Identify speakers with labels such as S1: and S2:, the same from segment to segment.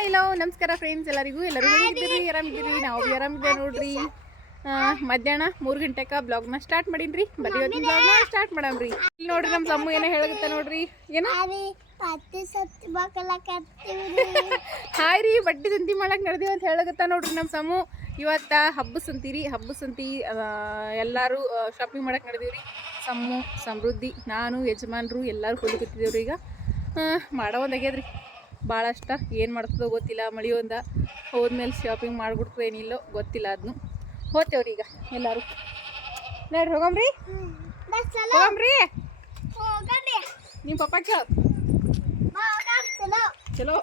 S1: Hi hello ನಮಸ್ಕಾರ friends ಎಲ್ಲರಿಗೂ. ಎಲ್ಲರೂ ಹೇಗಿದ್ದೀರಿ? ಆರಾಮಿದ್ದೀರಿ? ನಾವು ಬಿ ಆರಾಮಿದ್ದೇವೆ ನೋಡ್ರಿ. ಮಧ್ಯಾಹ್ನ ಮೂರು ಗಂಟೆಗೆ ಬ್ಲಾಗ್ನ ಸ್ಟಾರ್ಟ್ ಮಾಡೀನಿ ಬರೀ ಇವತ್ತಿನ ಬ್ಲಾಗ್ನ ಸ್ಟಾರ್ಟ್ ಮಾಡಮ್ರಿ. ಇಲ್ಲಿ ನೋಡ್ರಿ ನಮ್ಮ ತಮ್ಮ ಏನೋ ಹೇಳುತ್ತೆ ನೋಡ್ರಿ. ಏನ? ಹಾಯ್ ರೀ. ಬಡ್ಡಿ ಸಂತಿ ಮಾಡಕ್ ನಡೆದೀವಿ ಅಂತ ಹೇಳಕತ್ತ ನೋಡ್ರಿ ನಮ್ಮ ಸಮು ಇವತ್ತ ಹಬ್ಬ ಸಂತೀರಿ ಹಬ್ಬ ಸಂತಿ ಎಲ್ಲರೂ ಶಾಪಿಂಗ್ ಮಾಡಕ್ ನಡೆದೀವ್ರಿ ಸಮ್ಮು ಸಮೃದ್ಧಿ ನಾನು ಯಜಮಾನ್ರು ಎಲ್ಲರೂ ಹೋಗ್ಲಿಕತ್ತಿದೇವ್ರಿ ಈಗ. ಮಾಡೋ ಒಂದು ಆಗ್ಯದ್ರಿ. ಭಾಳಷ್ಟ, ಏನು ಮಾಡ್ತದೋ ಗೊತ್ತಿಲ್ಲ, ಮಳೆ ಒಂದ, ಹೋದ್ಮೇಲೆ ಶಾಪಿಂಗ್ ಮಾಡ್ಬಿಡ್ತದೆ ಏನಿಲ್ಲೋ ಗೊತ್ತಿಲ್ಲ ಅದನ್ನು ಹೋಗ್ತೇವ್ರಿ ಈಗ, ಎಲ್ಲರೂ. ನೋಡ್ರಿ, ಹೋಗಮ್ರಿ. ಹೋಗಮ್ರಿ. ನಿಮ್ಮ ಪಪ್ಪ ಕೇಳ.
S2: ಚಲೋ.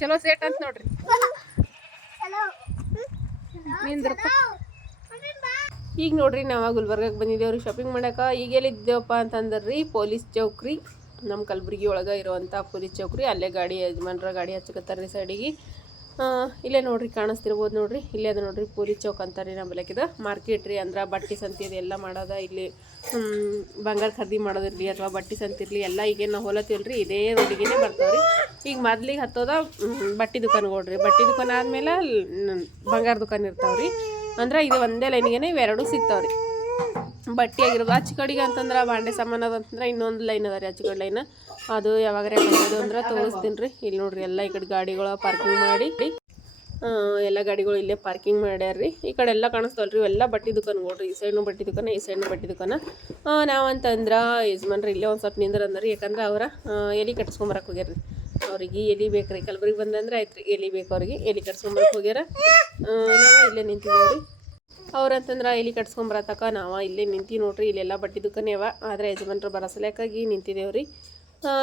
S1: ಚಲೋ ಸೇಟ್ ಅಂತ ನೋಡ್ರಿ. ನಿಂದ್ರಪ್ಪ ಈಗ ನೋಡ್ರಿ, ನಾವ ಗುಲ್ಬರ್ಗಕ್ಕೆ ಬಂದಿದ್ದೇವ್ರಿ ಶಾಪಿಂಗ್ ಮಾಡಕ್ಕೆ ಈಗ ಎಲ್ಲಿದ್ದೇವಪ್ಪ ಅಂತಂದ್ರಿ, ಪೊಲೀಸ್ ಚೌಕ್ರಿ. ನಮ್ಮ ಕಲಬುರ್ಗಿ ಒಳಗೆ ಇರುವಂಥ ಪುರಿ ಚೌಕ್ರಿ, ಅಲ್ಲೇ ಗಾಡಿ ಯಜಮಾನ್ರ ಗಾಡಿ ಹಚ್ಚಕತ್ತಾರೆ ರೀ ಸೈಡಿಗೆ ಇಲ್ಲೇ ನೋಡ್ರಿ, ಕಾಣಿಸ್ತಿರ್ಬೋದು ನೋಡ್ರಿ. ಇಲ್ಲೇ ಅದ ನೋಡ್ರಿ, ಪೂರಿ ಚೌಕ್ ಅಂತಾರೆ ಬೆಳಕಿದ ಮಾರ್ಕೆಟ್ ರೀ, ಅಂದ್ರೆ ಬಟ್ಟೆ ಸಂತಿ ಅದೆಲ್ಲ ಮಾಡೋದ. ಇಲ್ಲಿ ಬಂಗಾರ ಖರೀದಿ ಮಾಡೋದಿರಲಿ ಅಥವಾ ಬಟ್ಟೆ ಸಂತಿ ಇರಲಿ, ಎಲ್ಲ ಈಗೇನು ನಾವು ಹೊಲತಿಲ್ರಿ ಇದೇ ರೋಡಿಗೆ ಬರ್ತಾವ್ರಿ. ಈಗ ಮೊದ್ಲಿಗೆ ಹತ್ತೋದ ಬಟ್ಟೆ ದುಕಾನ್ಗಳ್ರಿ ಬಟ್ಟೆ ದುಕಾನ್ ಆದಮೇಲೆ ಬಂಗಾರ ದುಕಾನ್ ಇರ್ತಾವ್ರಿ. ಅಂದ್ರೆ ಇದು ಒಂದೇ ಲೈನಿಗೆ ಇವೆರಡು ಸಿಗ್ತಾವ್ರಿ. ಬಟ್ಟೆ ಆಗಿರ್ಬೋದು ಆಚೆ ಕಡೆಗೆ ಅಂತಂದ್ರೆ ಬಾಂಡೆ ಸಾಮಾನು ಅಂತಂದ್ರೆ ಇನ್ನೊಂದು ಲೈನ್ ಅದ ರೀ ಆಚೆ ಲೈನ್. ಅದು ಯಾವಾಗ ರೆಡಿ ಅಂದ್ರೆ ತೋರಿಸ್ತೀನಿ ರೀ. ಇಲ್ಲಿ ನೋಡ್ರಿ ಎಲ್ಲ ಈ ಕಡೆ ಗಾಡಿಗಳ ಪಾರ್ಕಿಂಗ್ ಮಾಡಿ. ಎಲ್ಲ ಗಾಡಿಗಳು ಇಲ್ಲೇ ಪಾರ್ಕಿಂಗ್ ಮಾಡ್ಯಾರ್ರಿ ಈ ಕಡೆ ಎಲ್ಲ ಕಾಣಿಸ್ತಾವಲ್ರಿ ಇವೆಲ್ಲ ಬಟ್ಟೆ ನೋಡ್ರಿ. ಈ ಸೈಡ್ನು ಬಟ್ಟೆ ದುಕಾನ, ಈ ಸೈಡ್ನು ಬಟ್ಟೆ ದುಕಾನ. ನಾವಂತಂದ್ರೆ ಯಜಮಾನ್ರಿ ಇಲ್ಲೇ ಒಂದು ಸ್ವಲ್ಪ ನಿಂದ್ರ ಅಂದ್ರಿ ಯಾಕಂದ್ರೆ ಅವ್ರ ಎಲೆ ಕಟ್ಸ್ಕೊಂಬರಕ್ಕೆ ಹೋಗ್ಯಾರ್ರಿ ಅವ್ರಿಗೆ ಎಲಿ ಬೇಕ್ರಿ. ಕಲಬುರ್ಗಿ ಬಂದಂದ್ರೆ ಆಯ್ತು ರೀ ಎಲಿ ಬೇಕು ಅವ್ರಿಗೆ. ಎಲೆ ಕಟ್ಸ್ಕೊಂಬರಕ್ಕೆ ಹೋಗ್ಯಾರ. ನಾವು ಇಲ್ಲೇ ನಿಂತಿದ್ದೇವ್ರಿ ಅವ್ರಂತಂದ್ರೆ ಇಲ್ಲಿ ಕಟ್ಸ್ಕೊಂಬರತಕ್ಕ ನಾವು ಇಲ್ಲೇ ನಿಂತಿ ನೋಡ್ರಿ, ಇಲ್ಲೆಲ್ಲ ಬಟ್ಟೆ ದುಕಾನೇ ಅವ. ಆದರೆ ಯಜಮಾನ್ರು ಬರೋ ಸಲಕ್ಕಾಗಿ ನಿಂತಿದ್ದೇವ್ರಿ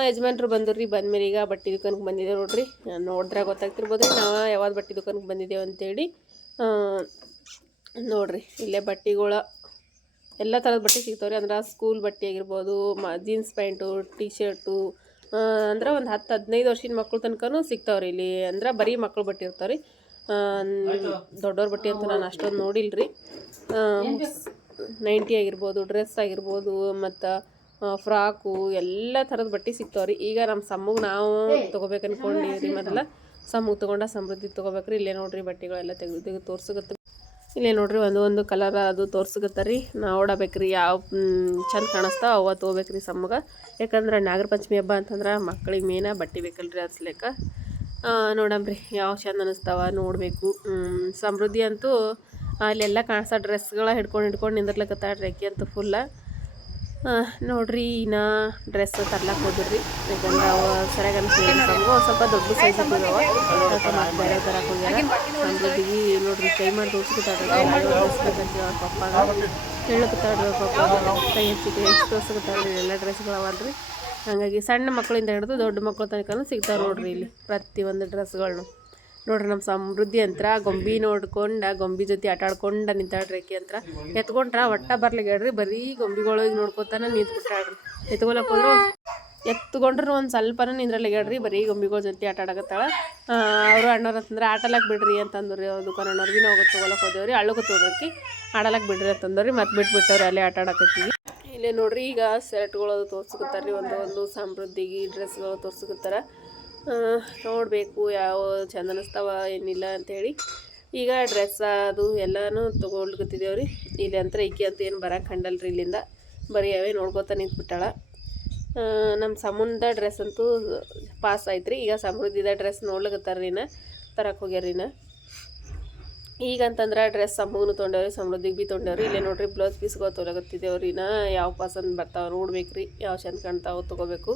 S1: ಯಜಮಾನರು ಬಂದ್ರಿ, ಬಂದ್ಮೇಲೆ ಈಗ ಬಟ್ಟೆ ದುಕಾನಕ್ಕೆ ಬಂದಿದ್ದೇವೆ ನೋಡ್ರಿ. ನೋಡಿದ್ರೆ ಗೊತ್ತಾಗ್ತಿರ್ಬೋದು ರೀ ನಾವು ಯಾವಾಗ ಬಟ್ಟೆ ದುಕಾನಕ್ಕೆ ಬಂದಿದ್ದೇವೆ ಅಂತೇಳಿ ನೋಡ್ರಿ. ಇಲ್ಲೇ ಬಟ್ಟೆಗಳ ಎಲ್ಲ ಥರದ ಬಟ್ಟೆ ಸಿಗ್ತಾವ್ರಿ. ಅಂದ್ರೆ ಸ್ಕೂಲ್ ಬಟ್ಟೆ ಆಗಿರ್ಬೋದು, ಮ, ಜೀನ್ಸ್ ಪ್ಯಾಂಟು ಟಿ ಶರ್ಟು ಅಂದ್ರೆ ಒಂದು ಹತ್ತು ಹದಿನೈದು ವರ್ಷದ ಮಕ್ಕಳು ತನಕನೂ ಸಿಗ್ತಾವ್ರಿ ಇಲ್ಲಿ. ಅಂದ್ರೆ ಬರೀ ಮಕ್ಳು ಬಟ್ಟೆ ಇರ್ತಾವ್ರಿ ದೊಡ್ಡವ್ರ ಬಟ್ಟೆ ಅಂತ ನಾನು ಅಷ್ಟೊಂದು ನೋಡಿಲ್ರಿ. ನೈಂಟಿ ಆಗಿರ್ಬೋದು ಡ್ರೆಸ್ ಆಗಿರ್ಬೋದು ಮತ್ತು ಫ್ರಾಕು ಎಲ್ಲ ಥರದ ಬಟ್ಟೆ ಸಿಗ್ತಾವ್ರಿ. ಈಗ ನಮ್ಮ ಸಮ್ಮಗೆ ನಾವು ತೊಗೋಬೇಕು ಅನ್ಕೊಂಡಿವ್ರಿ ಮೊದಲ. ಸಮ್ಮಗೆ ತೊಗೊಂಡ ಸಮೃದ್ಧಿ ತೊಗೋಬೇಕ್ರಿ. ಇಲ್ಲೇ ನೋಡ್ರಿ ಬಟ್ಟೆಗಳೆಲ್ಲ ತೆಗೆದು ತೆಗೆದು ತೋರ್ಸಗತ್ತ. ಇಲ್ಲೇ ನೋಡ್ರಿ ಒಂದು ಒಂದು ಕಲರ್ ಅದು ತೋರ್ಸಕತ್ತಾರಿ ನಾವು ಓಡಬೇಕ್ರಿ ಯಾವ ಚಂದ ಕಾಣಿಸ್ತಾವ ಅವ ತೊಗೋಬೇಕ್ರಿ ಸಮ್ಮಗೆ. ಯಾಕಂದ್ರೆ ನಾಗರ ಪಂಚಮಿ ಹಬ್ಬ ಅಂತಂದ್ರೆ ಮಕ್ಳಿಗೆ ಮೇನ ಬಟ್ಟೆ ಬೇಕಲ್ರಿ ಅದ್ಸ್ಲೆಕ್ಕ ನೋಡಮ್ರಿ ಯಾವ ಚಂದ ಅನಿಸ್ತಾವ ನೋಡಬೇಕು. ಸಮೃದ್ಧಿ ಅಂತೂ ಅಲ್ಲೆಲ್ಲ ಕಾಣಿಸೋ ಡ್ರೆಸ್ಗಳ ಹಿಡ್ಕೊಂಡು ಹಿಡ್ಕೊಂಡು ನಿಂದಿರ್ಲಕತ್ತಾಳ್ರಿ ಅಕ್ಕಿ ಅಂತ ಫುಲ್ಲ ನೋಡ್ರಿ ಇನ್ನ ಡ್ರೆಸ್ ತರ್ಲಕ್ಕೆ ಹೋದ್ರಿ. ಯಾಕಂದ್ರೆ ಅವು ಸರಿಯಾಗಿ ಅನ್ಸಿದ್ರು ಸ್ವಲ್ಪ ದೊಡ್ಡ ಸೈಜ್ ಹೋಗ್ಯಾವ ಬೇರೆ ತರಕ್ಕೆ ಹೋಗ್ಯಾರ ಸಮೃದ್ಧಿಗೆ ನೋಡ್ರಿ ಕೈ ಮಾಡಿ ತೋರ್ಸ್ಕೊತಾಳ್ರಿ ಡ್ರೆಸ್ ಬೇಕಂತ ಅವ್ರ ಪಪ್ಪಾಗ. ಹೇಳಕತ್ತಾಳ್ರಿ ಅವ್ರ ಪಪ್ಪ ಕೈ ಹೆಚ್ಚಿಗೆ ಹೆಚ್ಚು ತೋರಿಸ್ಕೊತಾಡ್ರಿ ಎಲ್ಲ ಡ್ರೆಸ್ಗಳು ಅವಲ್ರಿ ಹಾಗಾಗಿ ಸಣ್ಣ ಮಕ್ಕಳಿಂದ ಹಿಡಿದು ದೊಡ್ಡ ಮಕ್ಕಳ ತನಕನೂ ಸಿಗ್ತಾವೆ ನೋಡ್ರಿ ಇಲ್ಲಿ ಪ್ರತಿಯೊಂದು ಡ್ರೆಸ್ಗಳ್ನು. ನೋಡ್ರಿ ನಮ್ಮ ಸಮೃದ್ಧಿ ಅಂತ್ರ ಗೊಂಬಿ ನೋಡ್ಕೊಂಡು, ಗೊಂಬಿ ಜೊತೆ ಆಟ ಆಡ್ಕೊಂಡು ನಿಂತಾಡ್ರಿ ಅಕ್ಕಿ ಅಂತ್ರ ಎತ್ಕೊಂಡ್ರ ಒಟ್ಟ ಬರ್ಲಿಕ್ಕೆ ಹೇಳ್ರಿ, ಬರೀ ಗೊಂಬಿಗಳಿಗೆ ನೋಡ್ಕೊತಾನ ನಿಂತ್ಬಿಟ್ಟಾಳ್ರಿ. ಎತ್ಕೊಳಕ್ ಹೋದ್ರು ಎತ್ಕೊಂಡ್ರು ಒಂದು ಸ್ವಲ್ಪನ ನಿಂದ್ರಲ್ಲಿ ಹೇಳ್ರಿ, ಬರೀ ಗೊಂಬಿಗಳ ಜೊತೆ ಆಟ ಆಡಕತ್ತಾಳ. ಅವರು ಅಣ್ಣವ್ರ ಅಂತಂದ್ರೆ ಆಟಲಕ್ಕೆ ಬಿಡ್ರಿ ಅಂತಂದ್ರಿ ದುಕಾನ್ ಅಣ್ಣವ್ರಿಗೆ ನಾವು ತೊಗೊಳಕ್ ಹೋದೇವ್ರಿ ಅಳ್ಳಕ್ಕೆ ತೋಡ್ರಕ್ಕಿ ಆಡಲಕ್ಕೆ ಬಿಡ್ರಿ ಅಂತಂದ್ರಿ ಮತ್ತೆ ಬಿಟ್ಬಿಟ್ಟವ್ರಿ ಅಲ್ಲೇ ಆಟ ಆಡಕತ್ತೀವಿ. ಇಲ್ಲೇ ನೋಡ್ರಿ, ಈಗ ಶರ್ಟ್ಗಳು ಅದು ತೋರ್ಸ್ಕೊತಾರ್ರಿ, ಒಂದು ಒಂದು ಸಮೃದ್ಧಿಗೆ ಡ್ರೆಸ್ಗಳು ತೋರ್ಸ್ಕೊತಾರ. ನೋಡಬೇಕು ಯಾವ ಚಂದ ಅನಿಸ್ತಾವ ಏನಿಲ್ಲ ಅಂಥೇಳಿ ಈಗ ಡ್ರೆಸ್ ಅದು ಎಲ್ಲನೂ ತೊಗೊಳ್ಕತ್ತಿದ್ದೇವ್ರಿ ಇಲ್ಲಿ ಅಂತ ಈಕೆ ಅಂತ ಏನು ಬರಕ್ಕೆ ಕಂಡಲ್ರಿ ಇಲ್ಲಿಂದ. ಬರೀ ಅವೇ ನೋಡ್ಕೊತ ನಿಂತ್ಬಿಟ್ಟಾಳ. ನಮ್ಮ ಸಮುಂದ ಡ್ರೆಸ್ ಅಂತೂ ಪಾಸ್ ಆಯ್ತು ಈಗ ಸಮೃದ್ಧಿದ ಡ್ರೆಸ್ ನೋಡ್ಲಿಕತ್ತಾರ್ರಿ ನಾ ತರಕ್ಕೆ ಹೋಗ್ಯಾರ ಇನ್ನ. ಈಗಂತಂದ್ರೆ ಡ್ರೆಸ್ ಸಮ್ಮಗೂ ತೊಗೊಂಡವ್ರಿ ಸಮೃದ್ಧಿಗೆ ಭೀ ತೊಗೊಂಡವ್ರಿ ಇಲ್ಲೇ ನೋಡ್ರಿ ಬ್ಲೌಸ್ ಪೀಸ್ಗಳು ತೊಗೊಳಕತ್ತಿದ್ದೇವ್ರಿ ನಾ ಯಾವ ಪಸಂದ್ ಬರ್ತಾವ ನೋಡ್ಬೇಕ್ರಿ ಯಾವ ಚಂದ ಕಾಣ್ತಾವೆ ತೊಗೋಬೇಕು.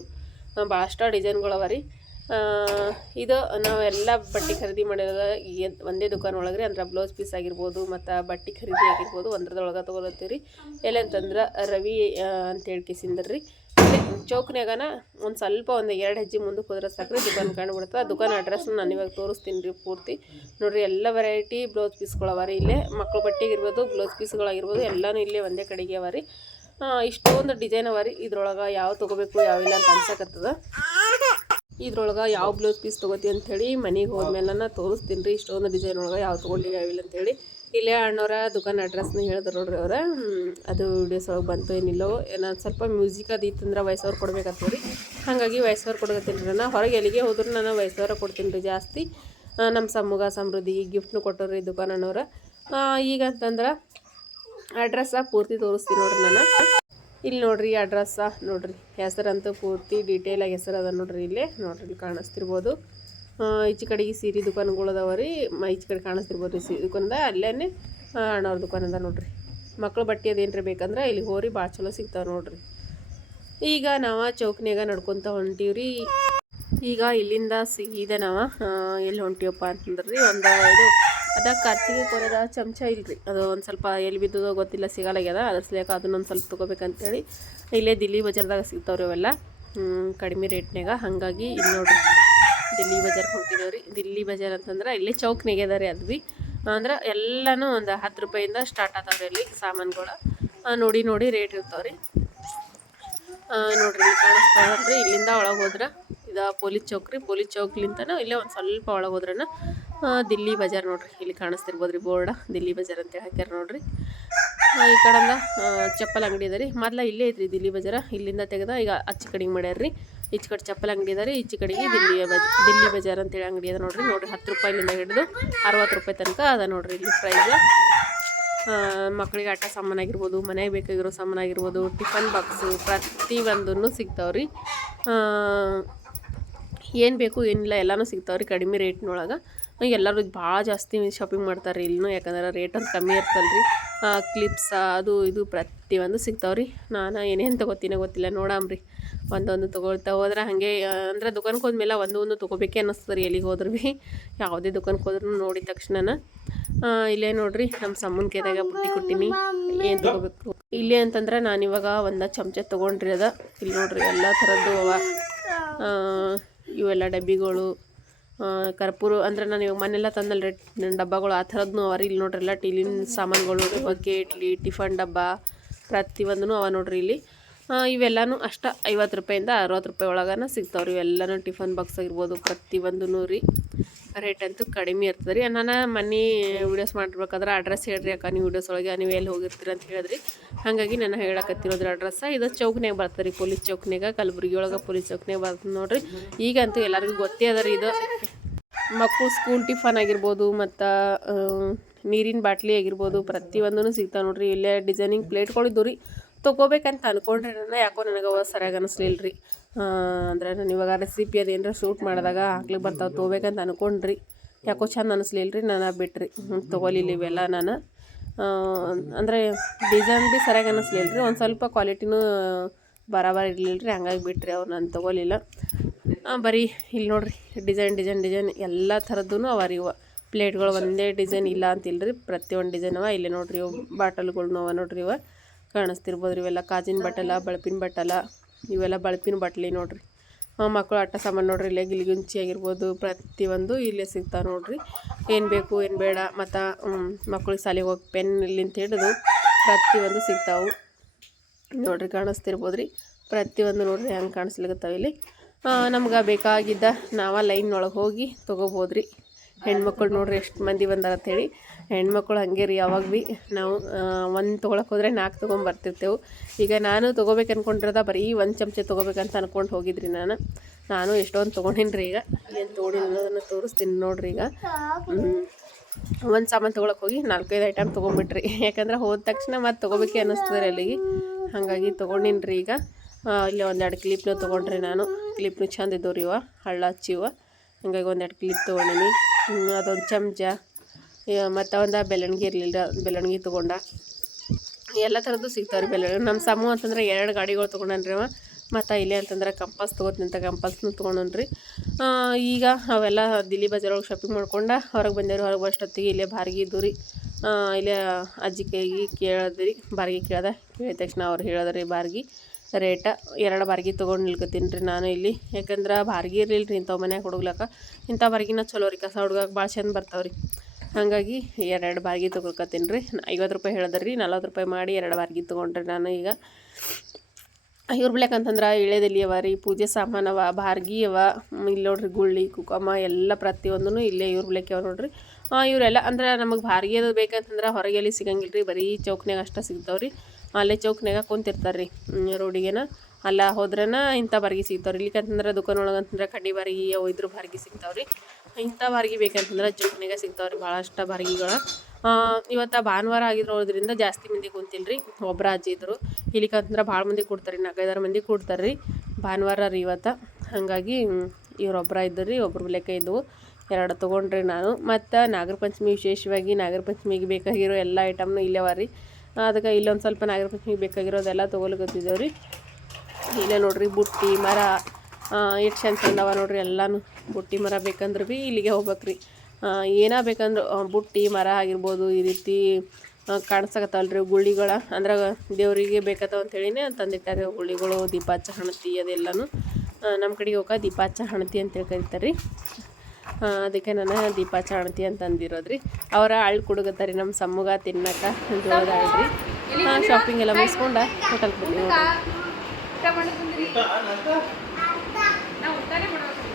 S1: ಭಾಳಷ್ಟು ಡಿಸೈನ್ಗಳು ಅವ ರೀ. ಇದು ನಾವೆಲ್ಲ ಬಟ್ಟೆ ಖರೀದಿ ಮಾಡಿರೋದ ಒಂದೇ ದುಕಾನ್ ಒಳಗೆ ಅಂದ್ರೆ ಬ್ಲೌಸ್ ಪೀಸ್ ಆಗಿರ್ಬೋದು, ಮತ್ತು ಬಟ್ಟೆ ಖರೀದಿ ಆಗಿರ್ಬೋದು, ಒಂದ್ರದೊಳಗೆ ತೊಗೊಳತ್ತೀವಿ ರೀ ಎಲ್ಲಂತಂದ್ರೆ ರವಿ ಅಂತೇಳಿ ಅಂತ ಕಿಸಿಂದ್ರಿ ಚೌಕ್ನ್ಯಾಗನ ಒಂದು ಸ್ವಲ್ಪ ಒಂದು ಎರಡು ಹೆಜ್ಜೆ ಮುಂದಕ್ಕೆ ಹೋದ್ರೆ ಸಾಕ್ರಿ, ದುಕಾನ್ ಕಂಡುಬಿಡುತ್ತೆ ಆ ದುಕಾನ್ ಅಡ್ರೆಸ್ನ ನಾನು ಇವಾಗ ತೋರಿಸ್ತೀನಿ ರೀ ಪೂರ್ತಿ. ನೋಡಿರಿ ಎಲ್ಲ ವೆರೈಟಿ ಬ್ಲೌಸ್ ಪೀಸ್ಗಳವ ರೀ ಇಲ್ಲೇ. ಮಕ್ಳ ಬಟ್ಟೆಗೆ ಇರ್ಬೋದು ಬ್ಲೌಸ್ ಪೀಸ್ಗಳಾಗಿರ್ಬೋದು ಎಲ್ಲನೂ ಇಲ್ಲೇ ಒಂದೇ ಕಡೆಗೆ ಅವ ರೀ. ಇಷ್ಟೊಂದು ಡಿಸೈನ್ ಅವ ರೀ. ಇದ್ರೊಳಗೆ ಯಾವ ತೊಗೋಬೇಕು ಯಾವಿಲ್ಲ ಅಂತ ಅನ್ಸಕತ್ತದ. ಇದ್ರೊಳಗೆ ಯಾವ ಬ್ಲೌಸ್ ಪೀಸ್ ತೊಗೋತಿ ಅಂಥೇಳಿ ಮನೆಗೆ ಹೋದ್ಮೇಲೆ ತೋರಿಸ್ತೀನಿ ರೀ. ಇಷ್ಟೊಂದು ಡಿಸೈನ್ ಒಳಗೆ ಯಾವ ತೊಗೊಂಡಿ ಯಾವಿಲ್ಲ ಅಂತೇಳಿ ಇಲ್ಲೇ ಅಣ್ಣವ್ರ ದುಕಾನ್ ಅಡ್ರೆಸ್ನ ಹೇಳಿದ್ರು ನೋಡ್ರಿ ಅವ್ರ. ಅದು ವಿಡಿಯೋಸ್ ಒಳಗೆ ಬಂತು ಏನಿಲ್ಲೋ ನಾನು ಸ್ವಲ್ಪ ಮ್ಯೂಸಿಕ್ ಅದು ಇತ್ತಂದ್ರೆ ವಯಸ್ಸವ್ರು ಕೊಡ್ಬೇಕಾಗ್ತದೆ ರೀ ಹಾಗಾಗಿ ವಯಸ್ಸವ್ರು ಕೊಡಕತ್ತೀನಿ ರೀ ನಾನು ಹೊರಗೆ ಎಲ್ಲಿಗೆ ಹೋದ್ರು ನಾನು ವಯಸ್ಸವ್ರ ಕೊಡ್ತೀನಿ ರೀ ಜಾಸ್ತಿ. ನಮ್ಮ ಸಮ್ಮುಗ ಸಮೃದ್ಧಿ ಗಿಫ್ಟ್ನು ಕೊಟ್ಟರು ರೀ ಅಣ್ಣವ್ರ ಈಗ ಅಂತಂದ್ರೆ ಅಡ್ರೆಸ್ಸ ಪೂರ್ತಿ ತೋರಿಸ್ತೀನಿ ನೋಡ್ರಿ ನಾನು. ಇಲ್ಲಿ ನೋಡ್ರಿ ಅಡ್ರೆಸ್ಸ ನೋಡ್ರಿ. ಹೆಸರಂತೂ ಪೂರ್ತಿ ಡೀಟೇಲಾಗಿ ಹೆಸರು ಅದ ನೋಡ್ರಿ ಇಲ್ಲೇ. ನೋಡ್ರಿ ಇಲ್ಲಿ ಕಾಣಿಸ್ತಿರ್ಬೋದು. ಈಚೆ ಕಡೆಗೆ ಸೀರೆ ದುಕಾನ್ಗಳು ಅದಾವ ರೀ ಈಚೆ ಕಡೆ ಕಾಣಿಸ್ತಿರ್ಬೋದು ರೀ ಸೀರೆ ದುಕಾನದ. ಅಲ್ಲೇ ಅಣ್ಣವ್ರ ದುಖಾನ ಅದ ನೋಡ್ರಿ. ಮಕ್ಳು ಬಟ್ಟೆ ಅದೇನ್ರಿ ಬೇಕಂದ್ರೆ ಇಲ್ಲಿ ಹೋರಿ ಭಾಳ ಚಲೋ ಸಿಗ್ತಾವೆ ನೋಡ್ರಿ. ಈಗ ನಾವು ಚೌಕ್ನ್ಯಾಗ ನಡ್ಕೊತ ರೀ ಈಗ ಇಲ್ಲಿಂದ ಸೀದಾ ನಾವು ಎಲ್ಲಿ ಹೊಂಟೀವಪ್ಪ ಅಂತಂದ್ರೆ ರೀ ಒಂದು ಇದು, ಅದ ಖರ್ಚಿಗೆ ಕೊರದ ಚಮಚ ಇಲ್ರಿ. ಅದು ಒಂದು ಸ್ವಲ್ಪ ಎಲ್ಲಿ ಬಿದ್ದದೋ ಗೊತ್ತಿಲ್ಲ, ಸಿಗಲಾಗ್ಯದ. ಅದ್ರ ಸಲಕ ಅದನ್ನೊಂದು ಸ್ವಲ್ಪ ತೊಗೋಬೇಕಂತೇಳಿ, ಇಲ್ಲೇ ದಿಲ್ಲಿ ಬಜಾರ್ದಾಗ ಸಿಗ್ತಾವ್ರಿ ಅವೆಲ್ಲ. ಕಡಿಮೆ ರೇಟ್ನಾಗ ಹಾಗಾಗಿ ಇಲ್ಲಿ ನೋಡ್ರಿ. ದಿಲ್ಲಿ ಬಜಾರ್ ಹೊಂಟಿದ್ದೇವೆ ದಿಲ್ಲಿ ಬಜಾರ್ ಅಂತಂದ್ರೆ ಇಲ್ಲಿ ಚೌಕ್ ಅದ ರೀ ಅದು ಭೀ ಅಂದ್ರೆ ಎಲ್ಲನೂ ಒಂದು ಹತ್ತು ರೂಪಾಯಿಂದ ಸ್ಟಾರ್ಟ್ ಆಗ್ತಾವ್ರಿ ಅಲ್ಲಿ ಸಾಮಾನುಗಳು. ನೋಡಿ ನೋಡಿ ರೇಟ್ ಇರ್ತಾವ್ರಿ ನೋಡ್ರಿ ಇಲ್ಲಿ ಇಲ್ಲಿಂದ ಒಳಗೆ ಹೋದ್ರೆ ಇದು ಪೊಲೀಸ್ ಚೌಕ್ ರೀ. ಪೊಲೀಸ್ ಚೌಕ್ಲಿಂತನೂ ಇಲ್ಲೇ ಒಂದು ಸ್ವಲ್ಪ ಒಳಗೆ ಹೋದ್ರನ ದಿಲ್ಲಿ ಬಜಾರ್ ನೋಡ್ರಿ. ಇಲ್ಲಿ ಕಾಣಿಸ್ತಿರ್ಬೋದು ರೀ ಬೋರ್ಡ, ದಿಲ್ಲಿ ಬಜಾರ್ ಅಂತೇಳಿ ಹಾಕ್ಯಾರ ನೋಡ್ರಿ. ಈ ಕಡೆಂದ ಚಪ್ಪಲ್ ಅಂಗಡಿ ಅದ ರೀ. ಮೊದ್ಲ ಇಲ್ಲೇ ಐತ್ರಿ ದಿಲ್ಲಿ ಬಜಾರ. ಇಲ್ಲಿಂದ ತೆಗೆದ ಈಗ ಅಚ್ಚ ಕಡಿಮೆ ಮಾಡ್ಯಾರ ರೀ ಈಚೆ ಕಡೆ ಚಪ್ಪಲ್ ಅಂಗಡಿ ಅದ ರೀ ಈಚೆ ಕಡೆಗೆ ದಿಲ್ಲಿ ದಿಲ್ಲಿ ಬಜಾರ್ ಅಂತೇಳಿ ಅಂಗಡಿ ಅದ ನೋಡ್ರಿ. ನೋಡ್ರಿ ಹತ್ತು ರೂಪಾಯಿಲಿಂದ ಹಿಡಿದು ಅರವತ್ತು ರೂಪಾಯಿ ತನಕ ಅದ ನೋಡ್ರಿ ಇಲ್ಲಿ ಪ್ರೈಸ್ ಮಕ್ಕಳಿಗೆ ಆಟ ಸಾಮಾನಾಗಿರ್ಬೋದು ಮನೆಗೆ ಬೇಕಾಗಿರೋ ಸಾಮಾನಾಗಿರ್ಬೋದು ಟಿಫನ್ ಬಾಕ್ಸು ಪ್ರತಿಯೊಂದೂ ಸಿಗ್ತಾವೆ ರೀ. ಏನು ಬೇಕು ಏನಿಲ್ಲ ಎಲ್ಲನೂ ಸಿಗ್ತಾವ್ರಿ ಕಡಿಮೆ ರೇಟ್ನೊಳಗೆ. ಎಲ್ಲರೂ ಭಾಳ ಜಾಸ್ತಿ ಶಾಪಿಂಗ್ ಮಾಡ್ತಾರೆ ಇಲ್ಲೂ ಯಾಕಂದ್ರೆ ರೇಟ್ ಅಂತ ಕಮ್ಮಿ ಇರ್ತಲ್ರಿ ಕ್ಲಿಪ್ಸ ಅದು ಇದು ಪ್ರತಿಯೊಂದು ಸಿಗ್ತಾವ್ರಿ ನಾನು ಏನೇನು ತಗೋತೀನೋ ಗೊತ್ತಿಲ್ಲ, ನೋಡಾಮ್ರಿ. ಒಂದೊಂದು ತೊಗೊಳ್ತಾ ಹೋದ್ರೆ ಹಾಗೆ, ಅಂದ್ರೆ ದುಕಾನ್ಗೆ ಹೋದ್ಮೇಲೆ ಒಂದು ಒಂದು ತೊಗೋಬೇಕೇ ಅನ್ನಿಸ್ತದೆ ರೀ ಎಲ್ಲಿಗೆ ಹೋದ್ರೂ ಭೀ ಯಾವುದೇ ದುಕಾನ್ಗೆ ಹೋದ್ರೂ ನೋಡಿದ ತಕ್ಷಣ ಇಲ್ಲೇ ನೋಡ್ರಿ ನಮ್ಮ ಸಮ್ಮನ ಕೈದಾಗ ಬುಟ್ಟಿ ಕೊಟ್ಟಿನಿ. ಏನು ತೊಗೋಬೇಕು? ಇಲ್ಲಿ ಅಂತಂದ್ರೆ ನಾನು ಇವಾಗ ಒಂದು ಚಮಚ ತೊಗೊಂಡ್ರಿ ಅದ. ಇಲ್ಲಿ ನೋಡ್ರಿ ಎಲ್ಲ ಥರದ್ದು ಅವ. ಇವೆಲ್ಲ ಡಬ್ಬಿಗಳು ಕರ್ಪೂರ, ಅಂದ್ರೆ ನಾನು ಇವಾಗ ಮನೆಲ್ಲ ತಂದಲ್ರಿ. ಡಬ್ಬಗಳು ಆ ಥರದ್ದು ಅವ ರೀ. ಇಲ್ಲಿ ನೋಡ್ರಿ ಎಲ್ಲ ಟೀಲಿನ ಸಾಮಾನುಗಳು ಬಗ್ಗೆ ಇಡ್ಲಿ, ಟಿಫನ್ ಡಬ್ಬ ಪ್ರತಿಯೊಂದೂ ಅವ ನೋಡ್ರಿ ಇಲ್ಲಿ. ಇವೆಲ್ಲನೂ ಅಷ್ಟ ಐವತ್ತು ರೂಪಾಯಿಂದ ಅರವತ್ತು ರೂಪಾಯಿ ಒಳಗನ ಸಿಗ್ತಾವ್ರಿ. ಇವೆಲ್ಲನೂ ಟಿಫನ್ ಬಾಕ್ಸ್ ಆಗಿರ್ಬೋದು ಪ್ರತಿಯೊಂದೂ ರೀ. ರೇಟ್ ಅಂತೂ ಕಡಿಮೆ ಇರ್ತದೆ ರೀ. ನಾನು ಮನೆ ವೀಡಿಯೋಸ್ ಮಾಡಿರ್ಬೇಕಾದ್ರೆ ಅಡ್ರೆಸ್ ಹೇಳ್ರಿ ಅಕ್ಕ, ನೀವು ವೀಡಿಯೋಸ್ ಒಳಗೆ ನೀವು ಎಲ್ಲಿ ಹೋಗಿರ್ತೀರಿ ಅಂತ ಹೇಳಿದ್ರಿ. ಹಾಗಾಗಿ ನಾನು ಹೇಳಕತ್ತಿರೋದ್ರ ಅಡ್ರೆಸ್ಸ ಇದು ಚೌಕ್ನಾಗ ಬರ್ತದೆ ರೀ, ಪೊಲೀಸ್ ಚೌಕ್ನಾಗ ಕಲಬುರಗಿ ಒಳಗೆ ಪೊಲೀಸ್ ಚೌಕ್ನಾಗ ಬರ್ತದೆ ನೋಡಿರಿ. ಈಗಂತೂ ಎಲ್ಲರಿಗೂ ಗೊತ್ತೇ ಅದ ಇದು. ಮಕ್ಕಳು ಸ್ಕೂಲ್ ಟಿಫನ್ ಆಗಿರ್ಬೋದು, ಮತ್ತು ನೀರಿನ ಬಾಟ್ಲಿ ಆಗಿರ್ಬೋದು ಪ್ರತಿಯೊಂದೂ ಸಿಗ್ತಾವೆ ನೋಡ್ರಿ. ಇಲ್ಲೇ ಡಿಸೈನಿಂಗ್ ಪ್ಲೇಟ್ಗಳಿದ್ದು ರೀ. ತೊಗೋಬೇಕಂತ ಅನ್ಕೊಂಡ್ರೆ ನನ್ನ ಯಾಕೋ ನನಗೆ ಸರಿಯಾಗಿ ಅನಿಸ್ಲಿಲ್ಲ ರೀ ಅಂದ್ರೆ ನಾನು ಇವಾಗ ರೆಸಿಪಿ ಏನಾರ ಶೂಟ್ ಮಾಡಿದಾಗ ಹಾಕ್ಲಿಕ್ಕೆ ಬರ್ತಾವೆ, ತೊಗೋಬೇಕಂತ ಅನ್ಕೊಂಡ್ರಿ. ಯಾಕೋ ಚೆಂದ ಅನಿಸ್ಲಿಲ್ಲ ರೀ ನಾನು ಬಿಟ್ರಿ. ತೊಗೊಲಿಲ್ಲ ಇವೆಲ್ಲ ನಾನು. ಅಂದರೆ ಡಿಸೈನ್ ಭೀ ಸರಿಯಾಗಿ ಅನಿಸ್ಲಿಲ್ಲ ರೀ ಒಂದು ಸ್ವಲ್ಪ ಕ್ವಾಲಿಟಿನೂ ಬರಾಬರ್ ಇರಲಿಲ್ಲ ರೀ ಹಂಗಾಗಿ ಬಿಟ್ರಿ ಅವ್ರು ನಾನು ತೊಗೊಲಿಲ್ಲ. ಬರೀ ಇಲ್ಲಿ ನೋಡ್ರಿ ಡಿಸೈನ್ ಡಿಸೈನ್ ಡಿಸೈನ್ ಎಲ್ಲ ಥರದ್ದು ಅವ ರೀ ಇವ. ಪ್ಲೇಟ್ಗಳು ಒಂದೇ ಡಿಸೈನ್ ಇಲ್ಲ ಅಂತಿಲ್ಲ ರೀ ಪ್ರತಿಯೊಂದು ಡಿಸೈನ್ ಅವ. ಇಲ್ಲಿ ನೋಡ್ರಿ ಇವು ಬಾಟಲ್ಗಳ್ನು ಅವ ನೋಡ್ರಿ ಇವ. ಕಾಣಿಸ್ತಿರ್ಬೋದು ಇವೆಲ್ಲ ಕಾಜಿನ ಬಟ್ಟಲ, ಬಳಪಿನ ಬಟ್ಟಲ, ಇವೆಲ್ಲ ಬಳಪಿನ ಬಟ್ಲಿ ನೋಡ್ರಿ. ಮಕ್ಕಳು ಆಟ ಸಾಮಾನು ನೋಡ್ರಿ, ಇಲ್ಲೇ ಗಿಲಿಗುಂಚಿ ಆಗಿರ್ಬೋದು ಪ್ರತಿಯೊಂದು ಇಲ್ಲೇ ಸಿಗ್ತಾವೆ ನೋಡ್ರಿ. ಏನು ಬೇಕು, ಏನು ಬೇಡ, ಮತ್ತು ಮಕ್ಳಿಗೆ ಶಾಲೆಗೆ ಹೋಗಿ ಪೆನ್ ಇಲ್ಲಿಂದ ಹಿಡಿದು ಪ್ರತಿಯೊಂದು ಸಿಗ್ತಾವೆ. ನೋಡ್ರಿ ಕಾಣಿಸ್ತಿರ್ಬೋದು ರೀ ಪ್ರತಿಯೊಂದು ನೋಡ್ರಿ ಹೆಂಗೆ ಕಾಣಿಸ್ಲಿಕತ್ತಾವ ಇಲ್ಲಿ. ನಮ್ಗೆ ಬೇಕಾಗಿದ್ದ ನಾವ ಲೈನ್ ಒಳಗೆ ಹೋಗಿ ತೊಗೋಬೋದು ರೀ ಹೆಣ್ಮಕ್ಳು ನೋಡ್ರಿ ಎಷ್ಟು ಮಂದಿ ಬಂದಾರ ಅಂತೇಳಿ ಹೆಣ್ಮಕ್ಳು ಹಂಗೆ ರೀ ಯಾವಾಗ ಭೀ ನಾವು ಒಂದು ತೊಗೊಳಕ್ಕೆ ಹೋದರೆ ನಾಲ್ಕು ತೊಗೊಂಬರ್ತಿರ್ತೇವೆ ಈಗ ನಾನು ತೊಗೋಬೇಕು ಅಂದ್ಕೊಂಡಿರೋದ ಬರೀ ಒಂದು ಚಮಚ ತೊಗೋಬೇಕಂತ ಅಂದ್ಕೊಂಡು ಹೋಗಿದ್ರಿ ನಾನು. ನಾನು ಎಷ್ಟೊಂದು ತೊಗೊಂಡಿನಿ ರೀ ಈಗ. ಏನು ಅನ್ನೋದನ್ನು ತೋರಿಸ್ತೀನಿ ನೋಡ್ರಿ ಈಗ. ಒಂದು ಸಾಮಾನು ತೊಗೊಳಕ್ಕೆ ಹೋಗಿ ನಾಲ್ಕೈದು ಐಟಮ್ ತೊಗೊಂಬಿಟ್ರಿ ಯಾಕಂದ್ರೆ ಹೋದ ತಕ್ಷಣ ಮತ್ತೆ ತೊಗೋಬೇಕೆ ಅನ್ನಿಸ್ತದೆ ಅಲ್ಲಿಗೆ. ಹಾಗಾಗಿ ತೊಗೊಂಡಿನಿ ಈಗ. ಇಲ್ಲಿ ಒಂದೆರಡು ಕ್ಲಿಪ್ನ ತೊಗೊಂಡ್ರಿ ನಾನು. ಕ್ಲಿಪ್ನು ಚಂದ ಇದ್ದವು ರೀ ಇವ. ಹಳ್ಳ ಹಚ್ಚಿವ. ಹಂಗಾಗಿ ಒಂದೆರಡು ಕ್ಲಿಪ್ ತೊಗೊಂಡಿನಿ. ಅದೊಂದು ಚಮಚ. ಮತ್ತು ಒಂದು ಬೆಲ್ಲಣ್ಗಿ ಇರಲಿಲ್ಲ, ಬೆಲ್ಲಣ್ಗಿ ತೊಗೊಂಡ. ಎಲ್ಲ ಥರದ್ದು ಸಿಗ್ತಾವೆ ರೀ ಬೆಲ್ಲ ನಮ್ಮ ಸಮೂ ಅಂತಂದ್ರೆ ಎರಡು ಗಾಡಿಗಳು ತೊಗೊಂಡನ್ರಿ ಅವ. ಮತ್ತು ಇಲ್ಲೇ ಅಂತಂದ್ರೆ ಕಂಪಸ್ ತೊಗೋತೀನಿ ಅಂತ ಕಂಪಸ್ನು ತೊಗೊಂಡನ್ರಿ. ಈಗ ಅವೆಲ್ಲ ದಿಲ್ಲಿ ಬಜಾರ್ ಒಳಗೆ ಶಾಪಿಂಗ್ ಮಾಡ್ಕೊಂಡು ಹೊರಗೆ ಬಂದೇವ್ರಿ. ಹೊರಗೆ ಅಷ್ಟೊತ್ತಿಗೆ ಇಲ್ಲೇ ಬಾರ್ಗಿ ಇದ್ದು ರೀ. ಇಲ್ಲೇ ಅಜ್ಜಿ ಕೈಗೆ ಕೇಳಿದ್ರಿ ಬಾರ್ಗಿ ಕೇಳ್ದೆ. ಕೇಳಿದ ತಕ್ಷಣ ಅವ್ರು ಹೇಳಿದ್ರಿ ಬಾರ್ಗಿ ರೇಟ ಎರಡು ಬಾರ್ಗಿ ತೊಗೊಂಡು ನಿಲ್ಕತ್ತೀನಿ ರೀ ನಾನು ಇಲ್ಲಿ. ಯಾಕಂದ್ರೆ ಬಾರ್ಗಿ ಇರಲಿಲ್ಲ ರೀ ಇಂಥವು ಮನ್ಯಾಗ ಹುಡುಗ್ಲಕ್ಕ. ಇಂಥ ಬಾರ್ಗಿನ ಚಲೋ ರೀ. ಕಸ ಹುಡುಗಕ್ಕೆ ಭಾಳ ಚಂದ ಬರ್ತಾವೆ ರೀ. ಹಾಗಾಗಿ ಎರಡು ಬಾರ್ಗಿ ತೊಗೊಳ್ಕತ್ತೀನಿ ರೀ. ಐವತ್ತು ರೂಪಾಯಿ ಹೇಳಿದ್ರಿ ನಲ್ವತ್ತು ರೂಪಾಯಿ ಮಾಡಿ ಎರಡು ಬಾರ್ಗಿ ತೊಗೊಂಡ್ರಿ ನಾನು ಈಗ. ಇವ್ರು ಬ್ಲ್ಯಾಕ್ ಅಂತಂದ್ರೆ ಇಳೆದೆಲಿ ಅವ ರೀ, ಪೂಜೆ ಸಾಮಾನು ಅವ, ಬಾರ್ಗಿ ಅವ ಇಲ್ಲಿ ನೋಡ್ರಿ ಗುಳ್ಳಿ, ಕುಕಮ ಎಲ್ಲ ಪ್ರತಿಯೊಂದೂ ಇಲ್ಲೇ ಇವ್ರ ಬ್ಲ್ಯಾಕ್ ಅವ ನೋಡ್ರಿ. ಇವರೆಲ್ಲ ಅಂದ್ರೆ ನಮಗೆ ಬಾರ್ಗಿ ಅದು ಬೇಕಂತಂದ್ರೆ ಹೊರಗೆ ಎಲ್ಲಿ ಸಿಗಂಗಿಲ್ಲ ರೀ, ಬರೀ ಚೌಕ್ನ್ಯಾಗ ಅಷ್ಟೇ ಸಿಗ್ತಾವೆ ರೀ ಅಲ್ಲೇ ಚೌಕ್ನ್ಯಾಗ ಕುಂತಿರ್ತಾರೆ ರೀ ರೋಡಿಗೆನ. ಅಲ್ಲ ಹೋದ್ರನ ಇಂಥ ಬಾರ್ಗಿ ಸಿಗ್ತಾವ್ರಿ. ಇಲ್ಲಿಕಂತಂದ್ರೆ ದುಕಾನ್ ಒಳಗೆ ಅಂತಂದ್ರೆ ಕಡ್ಡಿ ಬಾರ್ಗಿ ಅವು ಇದ್ರ ಬಾರ್ಗಿ ಸಿಗ್ತಾವ್ರಿ. ಇಂಥ ಬಾರ್ಗಿ ಬೇಕಂತಂದ್ರೆ ಜೋಕ್ನಾಗ ಸಿಗ್ತಾವ್ರಿ ಭಾಳಷ್ಟು ಬಾರ್ಗಿಗಳು. ಇವತ್ತು ಭಾನುವಾರ ಆಗಿರೋದ್ರಿಂದ ಜಾಸ್ತಿ ಮಂದಿ ಕುಂತಿಲ್ರಿ. ಒಬ್ಬರ ಅಜ್ಜಿ ಇದ್ರು. ಇಲ್ಲಿಕಂತಂದ್ರೆ ಭಾಳ ಮಂದಿ ಕೊಡ್ತಾರೆ ರೀ ನಾಲ್ಕೈದಾರು ಮಂದಿ ಕೊಡ್ತಾರೆ ರೀ ಭಾನುವಾರ ರೀ ಇವತ್ತು. ಹಾಗಾಗಿ ಇವ್ರೊಬ್ಬರ ಇದ್ದರು ರೀ ಒಬ್ರು ಲೆಕ್ಕ ಇದ್ದವು. ಎರಡು ತೊಗೊಂಡ್ರಿ ನಾನು. ಮತ್ತು ನಾಗರ ಪಂಚಮಿ ವಿಶೇಷವಾಗಿ ನಾಗರ ಪಂಚಮಿಗೆ ಬೇಕಾಗಿರೋ ಎಲ್ಲ ಐಟಮ್ನು ಇಲ್ಲೇ ಅದಕ್ಕೆ ಇಲ್ಲೊಂದು ಸ್ವಲ್ಪ ನಾಗರ ಪಂಚಮಿಗೆ ಬೇಕಾಗಿರೋದೆಲ್ಲ ತೊಗೊಳಕತ್ತಿದ್ದೇವೆ ರೀ ಇಲ್ಲೇ ನೋಡ್ರಿ ಬುಟ್ಟಿ, ಮರ ಎಷ್ಟು ಚಂದ ಚಂದವ ನೋಡ್ರಿ ಎಲ್ಲಾನು ಬುಟ್ಟಿ ಮರ ಬೇಕಂದ್ರೆ ಭೀ ಇಲ್ಲಿಗೆ ಹೋಗ್ಬೇಕ್ರಿ. ಏನೇ ಬೇಕಂದ್ರೆ ಬುಟ್ಟಿ ಮರ ಆಗಿರ್ಬೋದು ಈ ರೀತಿ ಕಾಣಿಸಕತ್ತಲ್ರಿ ಗುಳ್ಳಿಗಳ. ಅಂದ್ರೆ ದೇವರಿಗೆ ಬೇಕತ್ತವ ಅಂತೇಳಿನೇ ತಂದಿಟ್ಟಾರೆ ಗುಳ್ಳಿಗಳು ದೀಪ ಹಚ್ಚ ಹಣತಿ ಅದೆಲ್ಲನೂ. ನಮ್ಮ ಕಡೆಗೆ ಹೋಗ ದೀಪಾಚ ಹಣತಿ ಅಂತೇಳಿ ಕರಿತಾರೆ ರೀ ಅದಕ್ಕೆ ನಾನು ದೀಪಾಚ ಹಣತಿ ಅಂತ ಅಂದಿರೋದ್ರಿ. ಅವರ ಅಳ್ಳು ಕುಡುಗತ್ತಾರೆ ನಮ್ಮ ಸಮ್ಮಗ ತಿನ್ನಕ ಜೋಳದ ಹಾಂ ಶಾಪಿಂಗ್ ಎಲ್ಲ ಮುಗಿಸ್ಕೊಂಡ ಹೋಟೆಲ್ಗೆ ಬಂದಿ ನೋಡ್ರಿ
S3: ನಾವು ಊಟನೇ ಮಾಡ್ಬೇಕು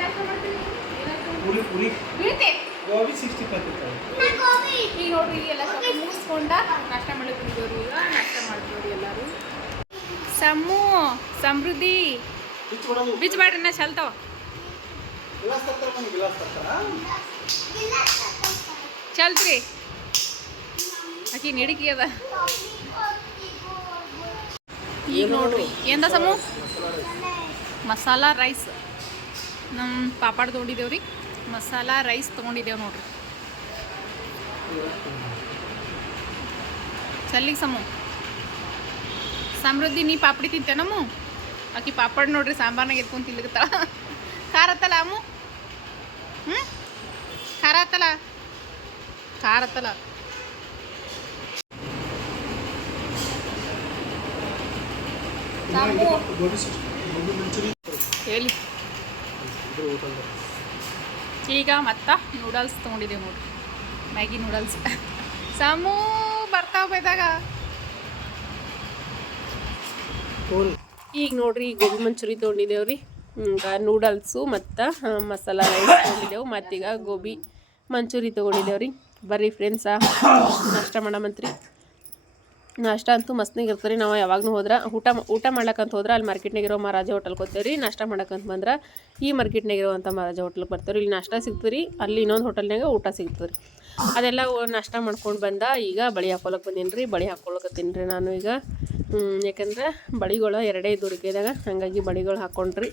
S3: ನಾಷ್ಟ ಮಾಡ್ತೀನಿ ಬೀಳ್ತೆ ಈಗ ನೋಡ್ರಿ ಎಲ್ಲ ಮುಗಿಸ್ಕೊಂಡ ನಾಷ್ಟ ಮಾಡ್ಲಿಕ್ಕೆ ಬಂದಿದ್ದವ್ರು ಈಗ ನಾಷ್ಟ ಮಾಡ್ತೀವ್ರಿ ಎಲ್ಲರೂ ಸಮೂ ಸಮೃದ್ಧಿ ಬಿಚ್ ಮಾಡ್ರಿ ನಾ ಚಲ್ತಾವ ಚಲ್ತ್ರಿ ಆಕಿ ನಿಡಿಕಿ ಅದ. ಈಗ ನೋಡ್ರಿ ఏంದ ಸಮೂ? ಮಸಾಲ ರೈಸ್. ನಮ್ಮ ಪಾಪಾಡ್ ತೊಗೊಂಡಿದ್ದೇವ್ರಿ. ಮಸಾಲ ರೈಸ್ ತೊಗೊಂಡಿದ್ದೇವೆ ನೋಡ್ರಿ. ಚಲ್ಲಿಗೆ ಸಮು. ಸಮೃದ್ಧಿ ನೀ ಪಾಪಡಿ ತಿಂತೇನಮ್ಮು ಆಕಿ ಪಾಪಡ್ ನೋಡ್ರಿ ಸಾಂಬಾರ್ನಾಗ ಎತ್ಕೊಂಡು ತಿನ್ಲಿಕತ್ತಾಳ ಖಾರ ಹತ್ತಲ್ಲ ಅಮ್ಮು? ಹ್ಞೂ ಖಾರ ಹತ್ತಲ್ಲ ಖಾರ ಹತ್ತಲ್ಲ ಹೇಳಿ. ಈಗ ಮತ್ತ ನೂಡಲ್ಸ್ ತೊಗೊಂಡಿದ್ದೀವಿ ನೋಡಿ ಮ್ಯಾಗಿ ನೂಡಲ್ಸ್ ಸಾಮು ಬರ್ತಾವ ಬೈದಾಗ
S1: ಈಗ ನೋಡ್ರಿ, ಗೋಬಿ ಮಂಚೂರಿ ತೊಗೊಂಡಿದ್ದೇವ್ರಿ. ಈಗ ನೂಡಲ್ಸು ಮತ್ತು ಮಸಾಲ ರೈಸ್ ತೊಗೊಂಡಿದ್ದೆವು. ಮತ್ತೀಗ ಗೋಬಿ ಮಂಚೂರಿ ತೊಗೊಂಡಿದ್ದೇವ್ರಿ. ಬರ್ರಿ ಫ್ರೆಂಡ್ಸ ನಷ್ಟ ಮಾಡಮಂತ್ರಿ. ನಾಷ್ಟ ಅಂತೂ ಮಸ್ತ್ನಾಗ ಇರ್ತದೆ ನಾವು ಯಾವಾಗಲೂ ಹೋದ್ರೆ ಊಟ ಊಟ ಮಾಡ್ಲಕ್ಕಂತ ಹೋದ್ರೆ ಅಲ್ಲಿ ಮಾರ್ಕೆಟ್ನಾಗ ಇರೋ ಮಹಾರಾಜ ಹೋಟೆಲ್ಗೆ ಹೋಗ್ತೇವೆ ರೀ ನಾಷ್ಟ ಮಾಡಕ್ಕಂತ ಬಂದ್ರೆ ಈ ಮಾರ್ಕೆಟ್ನಾಗ ಇರುವಂಥ ಮಹಾರಾಜ ಹೋಟೆಲ್ಗೆ ಬರ್ತಾರೆ ಇಲ್ಲಿ ನಾಷ್ಟ ಸಿಗ್ತದೆ ರೀ ಅಲ್ಲಿ ಇನ್ನೊಂದು ಹೋಟೆಲ್ನಾಗ ಊಟ ಸಿಗ್ತದೆ ರೀ ಅದೆಲ್ಲ ನಾಷ್ಟ ಮಾಡ್ಕೊಂಡು ಬಂದ ಈಗ ಬಳಿ ಹಾಕೊಳಕ್ಕೆ ಬಂದೀನಿ ರೀ ಬಳಿ ಹಾಕೊಳಕತ್ತೀನಿ ರೀ ನಾನು ಈಗ. ಯಾಕಂದ್ರೆ ಬಳಿಗಳು ಎರಡೇ ಇದ್ದು ಹುಡುಕಿದಾಗ ಹಾಗಾಗಿ ಬಳಿಗಳು ಹಾಕ್ಕೊಂಡ್ರಿ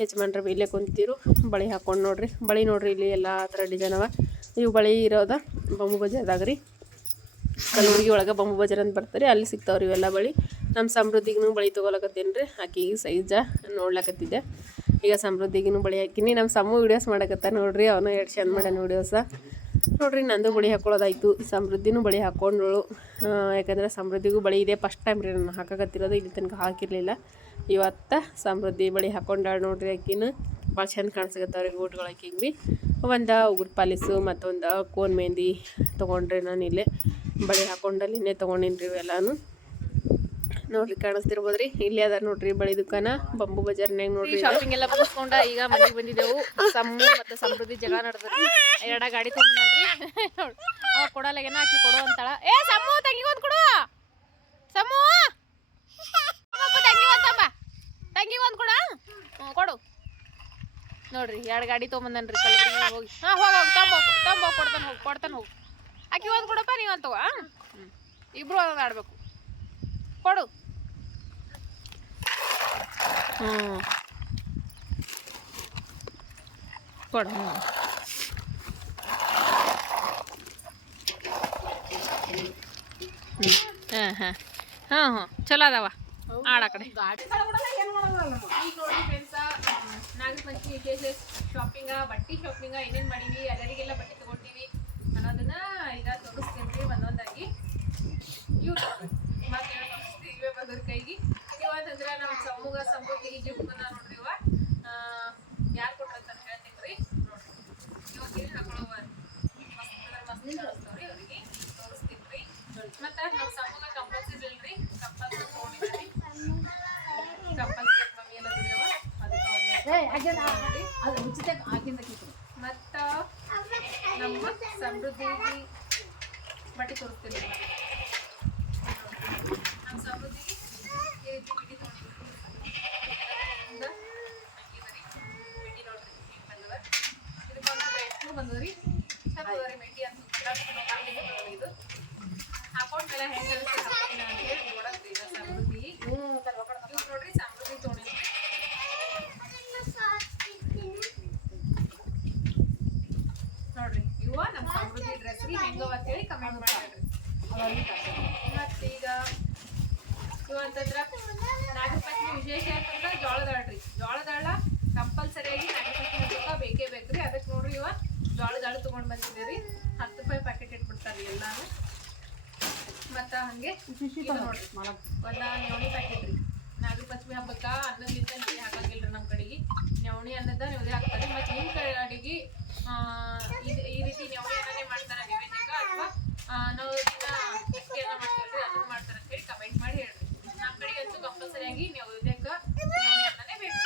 S1: ಯಜಮಾನ್ರ ಇಲ್ಲೇ ಕುಂತಿರು. ಬಳಿ ಹಾಕ್ಕೊಂಡು ನೋಡ್ರಿ. ಬಳಿ ನೋಡ್ರಿ ಇಲ್ಲಿ ಎಲ್ಲ ಥರ ಡಿಸೈನ್ ಅವ. ಇವು ಬಳಿ ಇರೋದ ಬೊಂಬು ಬಜಾರ್ದಾಗ ರೀ ಕಲಬುರ್ಗಿ ಒಳಗೆ ಬೊಂಬು ಬಜಾರ್ ಅಂತ ಬರ್ತಾರೆ. ಅಲ್ಲಿ ಸಿಗ್ತಾವ್ರಿ ಇವೆಲ್ಲ ಬಳಿ. ನಮ್ಮ ಸಮೃದ್ಧಿಗೂ ಬಳಿ ತೊಗೊಳಕತ್ತೇನು ರೀ ಆಕಿಗೆ ಸೈಜ ನೋಡ್ಲಕತ್ತಿದ್ದೆ. ಈಗ ಸಮೃದ್ಧಿಗೂ ಬಳಿ ಹಾಕಿನಿ. ನಮ್ಮ ಸಮ್ಮು ವೀಡಿಯೋಸ್ ಮಾಡಕತ್ತ ನೋಡ್ರಿ. ಅವನು ಎರಡು ಚೆಂದ ಮಾಡ್ಯಾನ ವೀಡಿಯೋಸ ನೋಡ್ರಿ, ನಂದು ಬಳಿ ಹಾಕೊಳ್ಳೋದಾಯ್ತು. ಸಮೃದ್ಧಿನೂ ಬಳಿ ಹಾಕ್ಕೊಂಡಳು ಯಾಕಂದ್ರೆ ಸಮೃದ್ಧಿಗೂ ಬಳಿ ಇದೆ ಫಸ್ಟ್ ಟೈಮ್ ರೀ ನಾನು ಹಾಕಕತ್ತಿರೋದು. ಇಲ್ಲಿ ತನಕ ಹಾಕಿರಲಿಲ್ಲ. ಇವತ್ತು ಸಮೃದ್ಧಿ ಬಳಿ ಹಾಕೊಂಡಾಳು ನೋಡ್ರಿ ಆಕಿನ. ಭಾಳ ಚಂದ ಕಾಣಿಸ್ಕತ್ತವ್ರಿ ಊಟಗಳು ಆಕಿಗೆ ಭೀ ಒಂದು ಉಗುರು ಪಾಲಿಸು, ಮತ್ತೊಂದು ಕೋನ್ ಮೆಹಂದಿ ತೊಗೊಂಡ್ರಿ ನಾನು ಇಲ್ಲೇ ಬಳಿ ಹಾಕೊಂಡಲ್ಲಿನೇ ತೊಗೊಂಡಿನಿ ರೀ ಇವೆಲ್ಲಾನು. ನೋಡ್ರಿ ಕಾಣಿಸ್ತಿರ್ಬೋದ್ರಿ? ಇಲ್ಲಿ ಅದ ನೋಡ್ರಿ ಬಳಿ ದುಕಾನ ಬಂಬು ಬಜಾರ್ನ್ಯಾಗ ನೋಡ್ರಿ ಶಾಪಿಂಗ್ ಎಲ್ಲ ಮುಗಿಸ್ಕೊಂಡ ಈಗ ಮನೆಗೆ ಬಂದಿದ್ದೆವು. ಸಮ್ಮು ಮತ್ತೆ ಸಮೃದ್ಧಿ ಜಗ ನಡೆದ್ರಿ ಎರಡ ಗಾಡಿ ತಗೊಂಡ್ರಿ ಅವ ಕೊಡಲಾಗೇನ ಆಕಿ ಕೊಡು ಅಂತಾಳ. ಏ ಸಮ್ಮು ತಂಗಿ ಒಂದ್ ಕೊಡು. ಸಮ್ಮು. ತಂಗಿ ಒಂದ್ ತಂಬ ತಂಗಿ ಒಂದ್ ಕೊಡ ಹ್ಞೂ ಕೊಡು. ನೋಡ್ರಿ ಎರಡು ಗಾಡಿ ತೊಗೊಂಬಂದನ್ರಿ. ಕಲಬುರ್ಗಿ ಹೋಗಿ. ಹಾಂ ಹೋಗಿ ಹೋಗಿ ತಂಬ ತಂಬ ಕೊಡ್ತಾನೆ ಹೋಗಿ ಕೊಡ್ತಾನೆ ಹೋಗಿ. ಆಕಿ ಒಂದು ಕೊಡಪ್ಪ ನೀವು ಅಂತ ಹ್ಞೂ ಇಬ್ರು ಒಂದೊಂದು ಆಡ್ಬೇಕು. ಕೊಡು. ಹ್ಞೂ ಕೊಡು ಹ್ಞೂ ಹಾಂ ಹಾಂ ಹಾಂ ಹಾಂ ಚಲೋ ಅದಾವ. ಆಡ ಕಡೆ. ಈಗ ನೋಡ್ರಿ ಫ್ರೆಂಡ್ಸ ನಾಗರ ಪಂಚಮಿ ವಿಶೇಷ ಶಾಪಿಂಗ ಬಟ್ಟೆ ಶಾಪಿಂಗ ಏನೇನು ಮಾಡೀವಿ ಎಲ್ಲರಿಗೆಲ್ಲ ಬಟ್ಟೆ ಅನ್ನೋದನ್ನ ಈಗ ತೋರಿಸ್ತೀನಿ ಒಂದೊಂದಾಗಿ. ಇವು ಮತ್ತೆ ತೋರಿಸ್ತೀನಿ ಇವೇ ಬಂದ್ರ ಕೈಗೆ. ಇವತ್ತಂದ್ರೆ ನಮ್ಮ ಸಮೂಹ ಸಮೃದ್ಧಿಗೆ ಗಿಫ್ಟ್ ನೋಡ್ರಿ ಇವ ಯಾರು ಕೊಟ್ಟಂತ ಹೇಳ್ತೀನಿ ರೀ ನೋಡ್ರಿ ಇವಾಗ ಇಲ್ಲಿ ಹಾಕೊಳ್ಳುವ ಮಸ್ತ್ ಅಂದ್ರೆ ಮಸ್ತ್ ಕಾಣಿಸ್ತಾವ್ರಿ ಅವ್ರಿಗೆ ತೋರಿಸ್ತೀನಿ ರೀ ಮತ್ತೆ ನಮ್ಮ ಸಮೂಹ ಕಂಪಲ್ಸರಿ ಇಲ್ರಿ ಕಂಪಲ್ಸರಿ ತಗೊಂಡಿದ್ದೀವಿ ಕಂಪಲ್ಸರಿ ಮಮ್ಮಿ ಎಲ್ಲ ಬಿದ್ದವ ಅದಕ್ಕೆ ಅವ್ರಿಗೆ ಮತ್ತ
S3: ನಮ್ಮ ಸಮೃದ್ಧಿ ಬಟ್ಟೆ ತೋರಿಸ್ತೀನಿ ನಮ್ಮ ಸಮೃದ್ಧಿಗೆ ಈ ರೀತಿ ಬಿಡಿ ತೊಗೊಂಡಿದ್ದೀನಿ ಬಿಡಿ ನೋಡ್ರಿ ಹಿಂಗ್ ಬಂದದ ಇದು ಬಂದ ಎಷ್ಟು ಬಂದದ್ರಿ ಚಂದ ಅದ ರೀ ಮೆಟಿ ಅಂತ ಇದು ಹಾಕೊಂಡ್ಮೇಲೆ ಹೆಂಗೆ ಅನಿಸ್ತು ಹಾಕ್ತೀನಿ ಅಂತ ಹೇಳಿ ನೋಡಕ್ರಿ ಇದು ಸಮೃದ್ಧಿ ಇವ್ ನೋಡ್ರಿ ಸಮೃದ್ಧಿ ತೊಗೊಂಡಿದ್ದೀನಿ ನೋಡ್ರಿ ಇವ ನಮ್ಮ ಸಮೃದ್ಧಿ ಡ್ರೆಸ್ ರೀ ಹೆಂಗವ ಅಂತೇಳಿ ಕಮೆಂಟ್ ಮಾಡ್ರಿ ಮತ್ತೀಗ ಇವ ಅಂತಂದ್ರ ನಾಗಪಂಚಮಿ ವಿಶೇಷ ಅಂತಂದ್ರ ಜೋಳದಾಳ ರೀ ಜೋಳದಾಳ ಕಂಪಲ್ಸರಿಯಾಗಿ ನಾಗಪಂಚಮಿ ಹಬ್ಬಕ್ಕ ಬೇಕೇ ಬೇಕ್ರಿ ಅದಕ್ಕೆ ನೋಡ್ರಿ ಇವ ಜೋಳದಾಳ ತಗೊಂಡ್ ಬಂದಿದ್ದೀರಿ ಹತ್ತು ರೂಪಾಯಿ ಪ್ಯಾಕೆಟ್ ಇಟ್ಬಿಡ್ತಾರಿ ಎಲ್ಲಾನು ಮತ್ತ ಹಂಗೆ ಇದು ನೋಡ್ರಿ ಒಂದ ನವಣಿ ಪ್ಯಾಕೆಟ್ ರೀ ನಾಗರ ಪಂಚಮಿ ಹಬ್ಬಕ್ಕ ಅನ್ನದಿಂದ ನೀರು ಹಾಕಂಗಿಲ್ರಿ ನಮ್ಮ ಕಡೆಗೆ ನವಣಿ ಅನ್ನದ ನೆವದಿ ಹಾಕ್ತಾರೆ ಮತ್ತು ನಿಮ್ಮ ಕಡೆಗೆ ಆ, ಇದ್- ಈ ರೀತಿ ನವಣಿ ಅನ್ನನೇ ಮಾಡ್ತಾರ ನೈವೇದ್ಯಕ್ಕ ಅಥವಾ ನಾವು ಇದನ್ನ ಅಕ್ಕಿ ಅನ್ನ ಮಾಡ್ತೀವಲ್ರಿ ಅದನ್ನ ಮಾಡ್ತಾರ ಅಂತೇಳಿ ಕಮೆಂಟ್ ಮಾಡಿ ಹೇಳ್ರಿ ನಮ್ಮ ಕಡೆಗೆ ಅಂತೂ ಕಂಪಲ್ಸರಿಯಾಗಿ ನೈವೇದ್ಯಕ್ಕ ನವಣಿ ಅನ್ನನೇ ಬೇಕು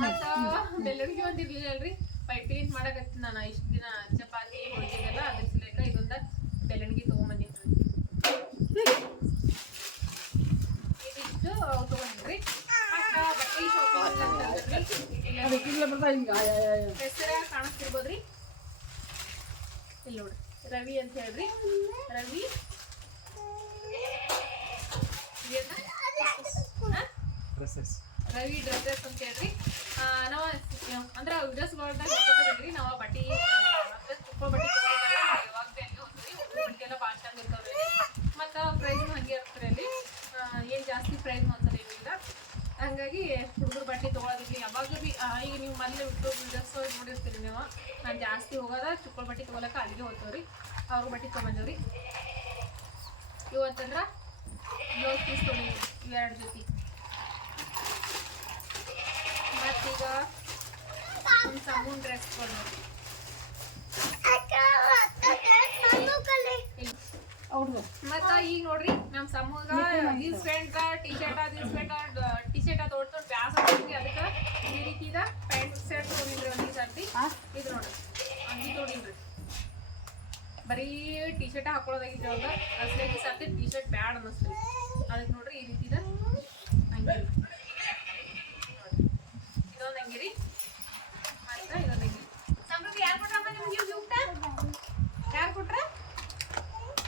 S3: ಮತ್ತ ಬೆಲ್ಲರಿಗೆ ಅಲ್ರಿ? ಪೈಟಿ ನಾನ್ ಮಾಡಕತ್ತೀನಿ ನಾನು ಇಷ್ಟ ದಿನ ಚಪಾತಿ ಹೋಳಿಗೆಗೆಲ್ಲ ಅದ್ರ ಸಲಕ ಇದೊಂದ ಬೆಲ್ಲಣಿಗೆ ತಗೊಂಬಂದಿನ್ರಿ ಇದಿಷ್ಟು ತಗೊಂಡ್ರಿ ಮತ್ತ ಬಟ್ಟೆ ಶಾಪಿಂಗ್ ಹೆಸರ ಕಾಣಿಸ್ತಿರ್ಬೋದ್ರಿ ಇಲ್ಲಿ ನೋಡ್ರಿ ರವಿ ಅಂತ ಹೇಳ್ರಿ ರವಿ ಇದೇನ? ಹಾ? ರವಿ ಡ್ರೆಸ್ಸಸ್ ಅಂತ ಹೇಳ್ರಿ ಆ, ನಾವು ಅಂದ್ರೆ ವಿಡಿಯೋಸ್ಗಳ್ದಾಗ ನೋಡ್ಕೊತೀವಿ ನಾವು ಬಟ್ಟಿ ಮತ್ತೆ ತುಪ್ಪ ಬಟ್ಟಿ ಯಾವಾಗ ಹಂಗೆ ಹೋಗ್ತೀವಿ ಬಟ್ಟೆ ಎಲ್ಲ ಭಾಳ ಚಂದ ಇರ್ತಾವ್ರಿ ಮತ್ತು ಪ್ರೈಸ್ನು ಹಂಗೆ ಇರ್ತಾರೆ ಅಲ್ಲಿ. ಏನು ಜಾಸ್ತಿ ಪ್ರೈಸ್ ಅಂತಲ್ಲ ಏನಿಲ್ಲ. ಹಂಗಾಗಿ ಹುಡುಗರು ಬಟ್ಟೆ ತೊಗೊಳೋದಿಲ್ಲ ಯಾವಾಗ ಭೀ ಈಗ ನೀವು ಮೊದಲೇ ಯೂಟ್ಯೂಬ್ ವಿಡಿಯೋಸ್ ನೋಡಿರ್ತೀರಿ ನೀವು. ನಾನು ಜಾಸ್ತಿ ಹೋಗೋದ ಚುಕ್ಕಳ ಬಟ್ಟೆ ತೊಗೊಳಕ್ಕೆ ಅಲ್ಲಿಗೆ ಹೋಗ್ತೇವ್ರಿ. ಅವ್ರ ಬಟ್ಟೆ ತೊಗೊಂಡವ್ರಿ ಇವತ್ತಂದ್ರೆ ಬ್ಲೌಸ್ ಪೀಸ್ ತೊಗೊಂಡು ಇವೆರಡು ಜೊತೆ. ಮತ್ತೀಗ ಒಂದು ಸಮೂನ್ ಡ್ರೆಸ್ ಕೊಡು ಮತ್ತ ಈಗ ನೋಡ್ರಿ ನಮ್ ಸಮೂಹ jeans pant T shirt jeans pant T shirt ತೊಡ್ಕೊಂಡು ಬ್ಯಾಸ ಅದಕ್ಕೆ ಈ ರೀತಿದ ಪ್ಯಾಂಟ್ ಶರ್ಟ್ ತೊಗೊಂಡಿದ್ರಿ ಒಂದ್ ಸರ್ತಿ. ಇದು ನೋಡ್ರಿ. ಅಂಗಿ ತೊಗೊಂಡಿನ್ರಿ ಬರೀ ಟಿ ಶರ್ಟ್ ಹಾಕೊಳ್ಳೋದಾಗಿತ್ತು ಅವಾಗ ಅಸಲಿಗೆ ಸರ್ತಿ ಟಿ ಶರ್ಟ್ ಬ್ಯಾಡ್ ಅನ್ನಿಸ್ತ್ರಿ ಅದಕ್ಕೆ ನೋಡ್ರಿ ಈ ರೀತಿದ ಅಂಗಿ ಇದೊಂದು ಅಂಗಿ ರೀ ಮತ್ತ ಇದೊಂದು ಅಂಗಿ ಸಮೃದ್ಧಿ ಯಾರು ಕೊಟ್ರಮ್ಮ ನಿಮ್ಗೆ ಗಿಫ್ಟ್ ಯಾರು ಕೊಟ್ರ ಯಾರು ಕೊಟ್ರ ನೋಡಿ,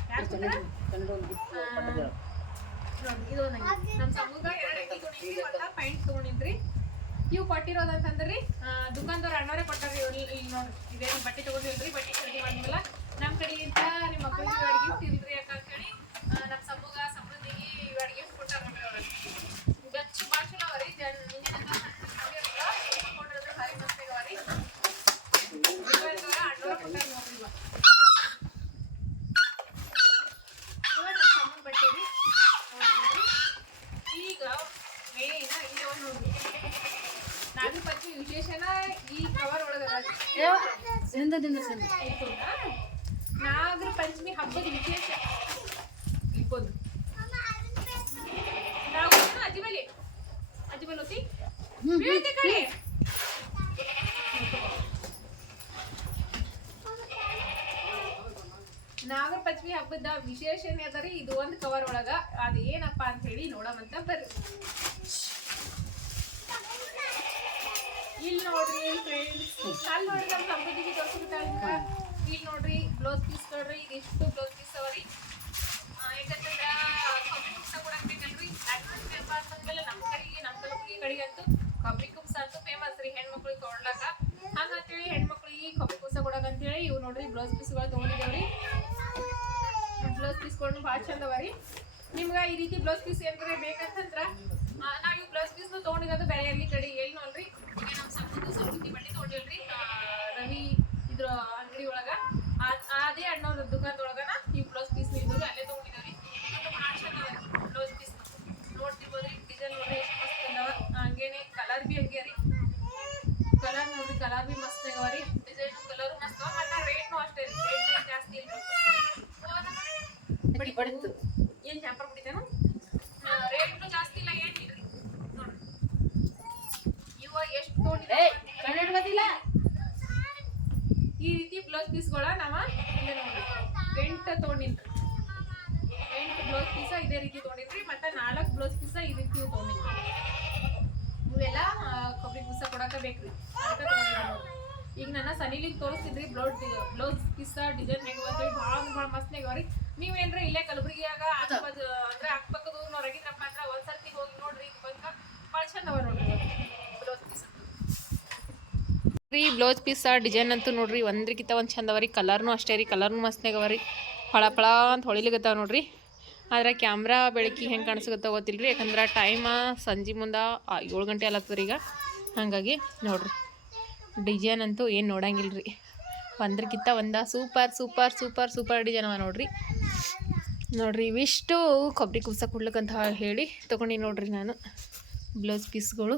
S3: ಇದೊಂದು ಅಂಗಿ ನಮ್ಮ ಸಮೂಹ ಎರಡು ಇವು ದುಕಾನ್ದವ್ರು ಅಣ್ಣವರೇ ಕೊಟ್ಟಾರಿ ನೋಡ್ರಿ ಇದೇನು ಬಟ್ಟೆ ತಗೊಂಡಿಲ್ರಿ ಬಟ್ಟೆ ಖರೀದಿ ಮಾಡಿದ್ಮೇಲೆ ನಮ್ಮ ಕಡೆಯಿಂದ ನಿಮ್ಮ ಮಕ್ಕಳಿಗೆ ಅಡುಗೆ ಗಿಫ್ಟ್ ಇಲ್ರಿ ಯಾಕಂತೇಳಿ ನಮ್ಮ ಸಮೂಹ, ಸಮೃದ್ಧಿಗೆ ಇವೆರಡು ಗಿಫ್ಟ್ ಕೊಟ್ಟಾರ ನೋಡ್ರಿ ಅವ್ರು ಗಚ್ಚು ಭಾಳ ಚಲೋ ಅವರಿ ಜನ್ ಕೊಟ್ಟಿರೋದು ಭಾರಿ ಮಸ್ತ್ ಆಗವರಿ ಅಣ್ಣವ್ರ ಕೊಟ್ಟಾರ ನೋಡ್ರಿ ಇವ ಇವ ನಮ್ಮ ಸಮ್ಮನ್ ಬಟ್ಟೆ ರೀ ನೋಡ್ರಿ. ಈಗ ಮೇನ್ ಇಲ್ಲಿ ಒಂದು ನೋಡ್ರಿ ನಾಗರ ಪಂಚಮಿ ವಿಶೇಷನ ಈ ಕವರ್ ಒಳಗೆ ನಾಗರ ಪಂಚಮಿ ಹಬ್ಬದ ವಿಶೇಷ ಇರ್ಬೋದು ನಾವು ಅಜ್ಜಿ ಬಲಿ ಅಜ್ಜಿ ಬಲಿ ಓತಿ ಬೀಳ್ತೆ ಕಡೆ ನಾಗರ ಪಂಚಮಿ ವಿಶೇಷ ರೀ ಅದರಿ, ಇದು ಒಂದು ಕವರ್ ಒಳಗ. ಅದು ಏನಪ್ಪ ಅಂತ ಹೇಳಿ ನೋಡಮಂತ ಬರ್ರಿ. ಇಲ್ಲಿ ನೋಡ್ರಿ ಫ್ರೆಂಡ್ಸ್ ಅಲ್ಲಿ ನೋಡ್ರಿ ನಮ್ಮ ಸಂಬಂಧಿಗೆ ತೋರಿಸ್ಬಿಟ್ಟಾಳ ಇಲ್ಲಿ ನೋಡ್ರಿ ಬ್ಲೌಸ್ ಪೀಸ್ ನೋಡ್ರಿ ಇದಿಷ್ಟು ಬ್ಲೌಸ್ ಪೀಸ್ ಅವ ರೀ ಯಾಕಂತಂದ್ರೆ ಕೊಬ್ಬರಿ ಕುಪ್ಸ ಕೊಡಕ್ ಬೇಕಲ್ರಿ. ಅಡ್ವಾನ್ಸ್ ಹಬ್ಬ ಅಂತಂದ್ಮೇಲೆ ನಮ್ಮ ಕಡೆಗೆ ನಮ್ಮ ಕಲಬುರ್ಗಿ ಕಡೆಗೆ ಅಂತೂ ಕೊಬ್ಬರಿ ಕುಪ್ಸ ಅಂತೂ ಫೇಮಸ್ ರೀ ಹೆಣ್ಮಕ್ಳಿಗೆ ತೊಗೊಳ್ಲಾಕ ಹಂಗಂತೇಳಿ ಹೆಣ್ಮಕ್ಳಿಗೆ ಕೊಬ್ಬರಿ ಕುಪ್ಸ ಕೊಡಕ್ ಅಂತೇಳಿ ಇವು ನೋಡ್ರಿ ಬ್ಲೌಸ್ ಪೀಸ್ಗಳು ತೊಗೊಂಡಿದ್ದೇವ್ರಿ ಬ್ಲೌಸ್ ಪೀಸ್ ಕೊಂಡು ಭಾಳ ಚಂದ ಅವ ರೀ. ನಿಮ್ಗೆ ಈ ರೀತಿ ಬ್ಲೌಸ್ ಪೀಸ್ ಏನಾರ ಬೇಕಂತಂದ್ರ ನಾವು ಈ ಬ್ಲೌಸ್ ಪೀಸ್ ತೊಗೊಂಡಿರೋದು ಬೇರೆ ಎಲ್ಲಿ ಕಡೆ ಎಲ್ಲಿ ನೋಡ್ರಿ? ಈಗ ನಮ್ಮ ಸಂಸ್ಕೃತಿ ಸಂಸ್ಕೃತಿ ಬಟ್ಟೆ ತೊಗೊಂಡಿಲ್ರಿ ರವಿ ಇದ್ರ ಅಂಗಡಿ ಒಳಗ ಆ- ಅದೇ ಅಣ್ಣವ್ರ ದುಕಾನ್ದೊಳಗನ ಈ ಬ್ಲೌಸ್ ಪೀಸ್ ಇದ್ದವ್ರು ಅಲ್ಲೇ ತೊಗೊಂಡಿದ್ದೀವಿ ಭಾಳ ಚಂದ ಬ್ಲೌಸ್ ಪೀಸ್ ನೋಡ್ತಿರ್ಬೋದ್ರಿ ಡಿಸೈನ್ ನೋಡ್ರಿ ಎಷ್ಟು ಮಸ್ತ್ ಅದಾವ ಹಂಗೇನೆ ಕಲರ್ ಬಿ ಹಂಗೆ ರೀ ಕಲರ್ ನೋಡ್ರಿ ಕಲರ್ ಬಿ ಮಸ್ತ್ ಆಗ್ಯಾವ ರೀ ಡಿಸೈನ್ ಕಲರ್ ಮಸ್ತ್ ಅವ ಮತ್ತೆ ರೇಟ್ನು ಅಷ್ಟೇ ರೇಟ್ ಜಾಸ್ತಿ ಇಲ್ಲ ಬಡಿ ಬಡಿತು ಏನ್ ಚಾಂಪರ್ ಬಿಡಿತೇನು ರೇಟ್ನು ಜಾಸ್ತಿ ಇಲ್ಲ ಏನಿಲ್ರಿ ನೋಡ್ರಿ ಇವ ಎಷ್ಟು ತೊಗೊಂಡಿದೆ ಈ ರೀತಿ ಬ್ಲೌಸ್ ಪೀಸ್ಗಳ ನಾವ ಇಲ್ಲೇ ನೋಡ್ರಿ ಎಂಟು ತೊಗೊಂಡಿನ್ರಿ ಎಂಟು ಬ್ಲೌಸ್ ಪೀಸ ಇದೇ ರೀತಿ ತೊಗೊಂಡಿನ್ರಿ ಮತ್ತೆ ನಾಲ್ಕು ಬ್ಲೌಸ್ ಪೀಸ ಈ ರೀತಿ ತೊಗೊಂಡಿನ್ರಿ ಇವೆಲ್ಲ ಆ, ಕೊಬ್ಬರಿ ಪೀಸ ಕೊಡಾಕ ಬೇಕ್ರಿ ಅದಕ್ಕೆ ತೊಗೊಂಡಿನಿ ನೋಡ್ರಿ. ಸನಿಲಿಗೆ ತೋರಿಸ್ತಿದ್ರಿ ಬ್ಲೌಸ್ ಬ್ಲೌಸ್ ಪೀಸ ಡಿಸೈನ್ ಹೆಂಗ್ ಬಂದ್ರಿ ಭಾಳ ಭಾಳ ಮಸ್ತ್ ಆಗ್ಯಾವ್ರಿ. ನೀವೇನ್ರಿ ಇಲ್ಲೇ ಕಲಬುರಗಿಯಾಗ ಆಜುಬಾಜು ಅಂದ್ರೆ ಅಕ್ಕಪಕ್ಕದ ಊರ್ನವ್ರಾಗಿದ್ರಪ್ಪ ಅಂದ್ರೆ ಒಂದ್ಸರ್ತಿ ಹೋಗಿ ನೋಡ್ರಿ ಬಂಕ ಭಾಳ ಚಂದ ಅವ ನೋಡ್ರಿ. ಬ್ಲೌಸ್ ಪೀಸ್
S1: ರೀ ಬ್ಲೌಸ್ ಪೀಸ್ ಡಿಸೈನ್ ಅಂತೂ ನೋಡ್ರಿ ಒಂದ್ರಿಗಿಂತ ಒಂದು ಚಂದ ಅವ ರೀ. ಕಲರ್ನು ಅಷ್ಟೇ ರೀ ಕಲರ್ನು ಮಸ್ತ್ನಾಗ ಅವ ರೀ. ಫಳ ಫಳ ಅಂತ ಹೊಳಿಲಿಗತ್ತಾವ ನೋಡ್ರಿ. ಆದ್ರೆ ಕ್ಯಾಮ್ರಾ ಬೆಳಕಿ ಹೆಂಗೆ ಕಾಣಿಸ್ಕತ್ತಾವ ಗೊತ್ತಿಲ್ಲ ರೀ ಯಾಕಂದ್ರೆ ಟೈಮ ಸಂಜೆ ಮುಂದೆ ಏಳು ಗಂಟೆ ಅಲ್ಲತ್ತದ ಈಗ. ಹಾಗಾಗಿ ನೋಡ್ರಿ. ಡಿಸೈನ್ ಅಂತೂ ಏನು ನೋಡಂಗಿಲ್ಲ ರೀ ಒಂದ್ರಕ್ಕಿಂತ ಒಂದ super super super super design ಅವ ನೋಡ್ರಿ. ನೋಡ್ರಿ, ಇವಿಷ್ಟು ಕೊಬ್ಬರಿ ಕುಬ್ಸ ಕೊಡ್ಲಿಕ್ಕಂತ ಹೇಳಿ ತೊಗೊಂಡಿ ನೋಡ್ರಿ ನಾನು ಬ್ಲೌಸ್ ಪೀಸ್ಗಳು.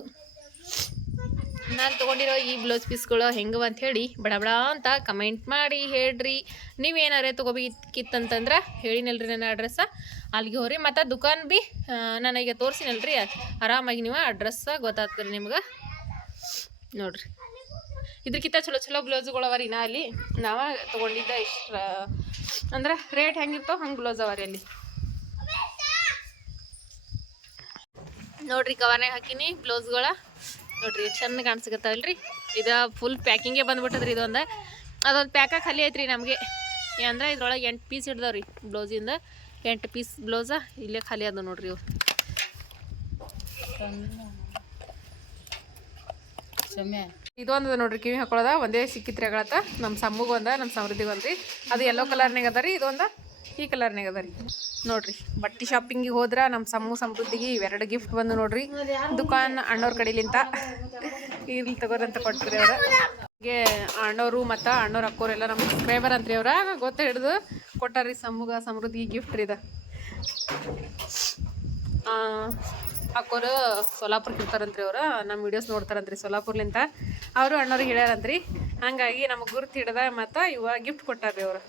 S1: ನಾನು ತೊಗೊಂಡಿರೋ ಈ ಬ್ಲೌಸ್ ಪೀಸ್ಗಳು ಹೆಂಗವ ಅಂತ ಹೇಳಿ ಬಡ ಬಡ ಅಂತ ಕಮೆಂಟ್ ಮಾಡಿ ಹೇಳ್ರಿ. ನೀವೇನಾರೇ ತೊಗೋಬೇಕಿತ್ತಂತಂದ್ರೆ ಹೇಳಿನಲ್ರಿ ನನ್ನ ಅಡ್ರೆಸ್ಸ. ಅಲ್ಲಿಗೆ ಹೋಗ್ರಿ, ಮತ್ತು ದುಕಾನ್ ಭೀ ನನಗೆ ತೋರಿಸಿನಲ್ರಿ. ಆರಾಮಾಗಿ ನೀವು ಅಡ್ರೆಸ್ಸ ಗೊತ್ತಾಗ್ತದೆ ನಿಮ್ಗೆ. ನೋಡ್ರಿ. ಇದ್ರಕ್ಕಿಂತ ಚಲೋ ಚಲೋ ಬ್ಲೌಸ್ಗಳು ಅವ ರೀ ನಾ ಅಲ್ಲಿ. ನಾವ ತಗೊಂಡಿದ್ದ ಇಷ್ಟ ಅಂದ್ರೆ ರೇಟ್ ಹೆಂಗಿರ್ತಾವ ಹಂಗೆ ಬ್ಲೌಸ್ ಅವ ರೀ ಅಲ್ಲಿ. ನೋಡ್ರಿ ಕವರ್ನಾಗ ಹಾಕಿನಿ ಬ್ಲೌಸ್ಗಳ ನೋಡ್ರಿ ಚಂದ ಕಾಣಿಸ್ಕತ್ತಾವಲ್ರಿ ಇದು ಫುಲ್ ಪ್ಯಾಕಿಂಗೇ ಬಂದ್ಬಿಟ್ಟದ್ರಿ ಇದೊಂದು ಅದೊಂದು ಪ್ಯಾಕ ಖಾಲಿ ಐತ್ರಿ ನಮಗೆ. ಅಂದ್ರೆ ಇದ್ರೊಳಗೆ ಎಂಟು ಪೀಸ್ ಇಡ್ದವ್ರಿ ಬ್ಲೌಸಿಂದ ಎಂಟು ಪೀಸ್ ಬ್ಲೌಸ ಇಲ್ಲೇ ಖಾಲಿ ಅದ ನೋಡ್ರಿ ಇವು. ಇದೊಂದು ನೋಡ್ರಿ ಕಿವಿ ಹಾಕೊಳ್ಳೋದ, ಒಂದೇ ಸಿಕ್ಕಿತ್ರಿ ಅಗಳತ್ತ ನಮ್ಮ ಸಮ್ಮಗ್ ಒಂದ ನಮ್ಮ ಸಮೃದ್ಧಿಗೆ ಒಂದ್ರಿ ಅದು ಎಲ್ಲೋ ಕಲರ್ನಾಗ ಅದ ರೀ, ಇದೊಂದ ಈ ಕಲರ್ನಾಗ ಅದ ರೀ. ನೋಡ್ರಿ, ಬಟ್ಟೆ ಶಾಪಿಂಗಿಗೆ ಹೋದ್ರ ನಮ್ಮ ಸಮ್ಮು ಸಮೃದ್ಧಿಗೆ ಇವೆರಡು ಗಿಫ್ಟ್ ಬಂದು ನೋಡ್ರಿ. ದುಕಾನ್ ಅಣ್ಣವ್ರ ಕಡೆಲಿಂತ. ಇಲ್ಲಿ ತಗೋರಂತ ಕೊಟ್ರಿ ಅವ್ರ ಹೀಗೆ ಅಣ್ಣವರು ಮತ್ತು ಅಣ್ಣವ್ರ ಅಕ್ಕೋರೆಲ್ಲ ನಮ್ಮ ಸಬ್ಸ್ಕ್ರೈಬರ್ ಅಂತ್ರಿ ಅವ್ರ. ಗೊತ್ತ ಹಿಡಿದು ಕೊಟ್ಟಾರ್ರಿ ಸಮ್ಮುಗ ಸಮೃದ್ಧಿ ಗಿಫ್ಟ್ ರೀ ಇದು. ಅಕ್ಕೋರು ಸೋಲಾಪುರಕ್ಕೆ ಇರ್ತಾರಂತ್ರಿ ಅವರು. ನಮ್ಮ ವಿಡಿಯೋಸ್ ನೋಡ್ತಾರಂತ್ರಿ ಸೋಲಾಪುರ್ಲಿಂತ. ಅವರು ಅಣ್ಣವ್ರಿಗೆ ಹೇಳ್ಯಾರಂತ್ರಿ, ಹಂಗಾಗಿ ನಮಗೆ ಗುರುತು ಹಿಡ್ದ ಮತ್ತು ಇವಾಗ ಗಿಫ್ಟ್ ಕೊಟ್ಟಾರ್ರಿ ಅವ್ರು.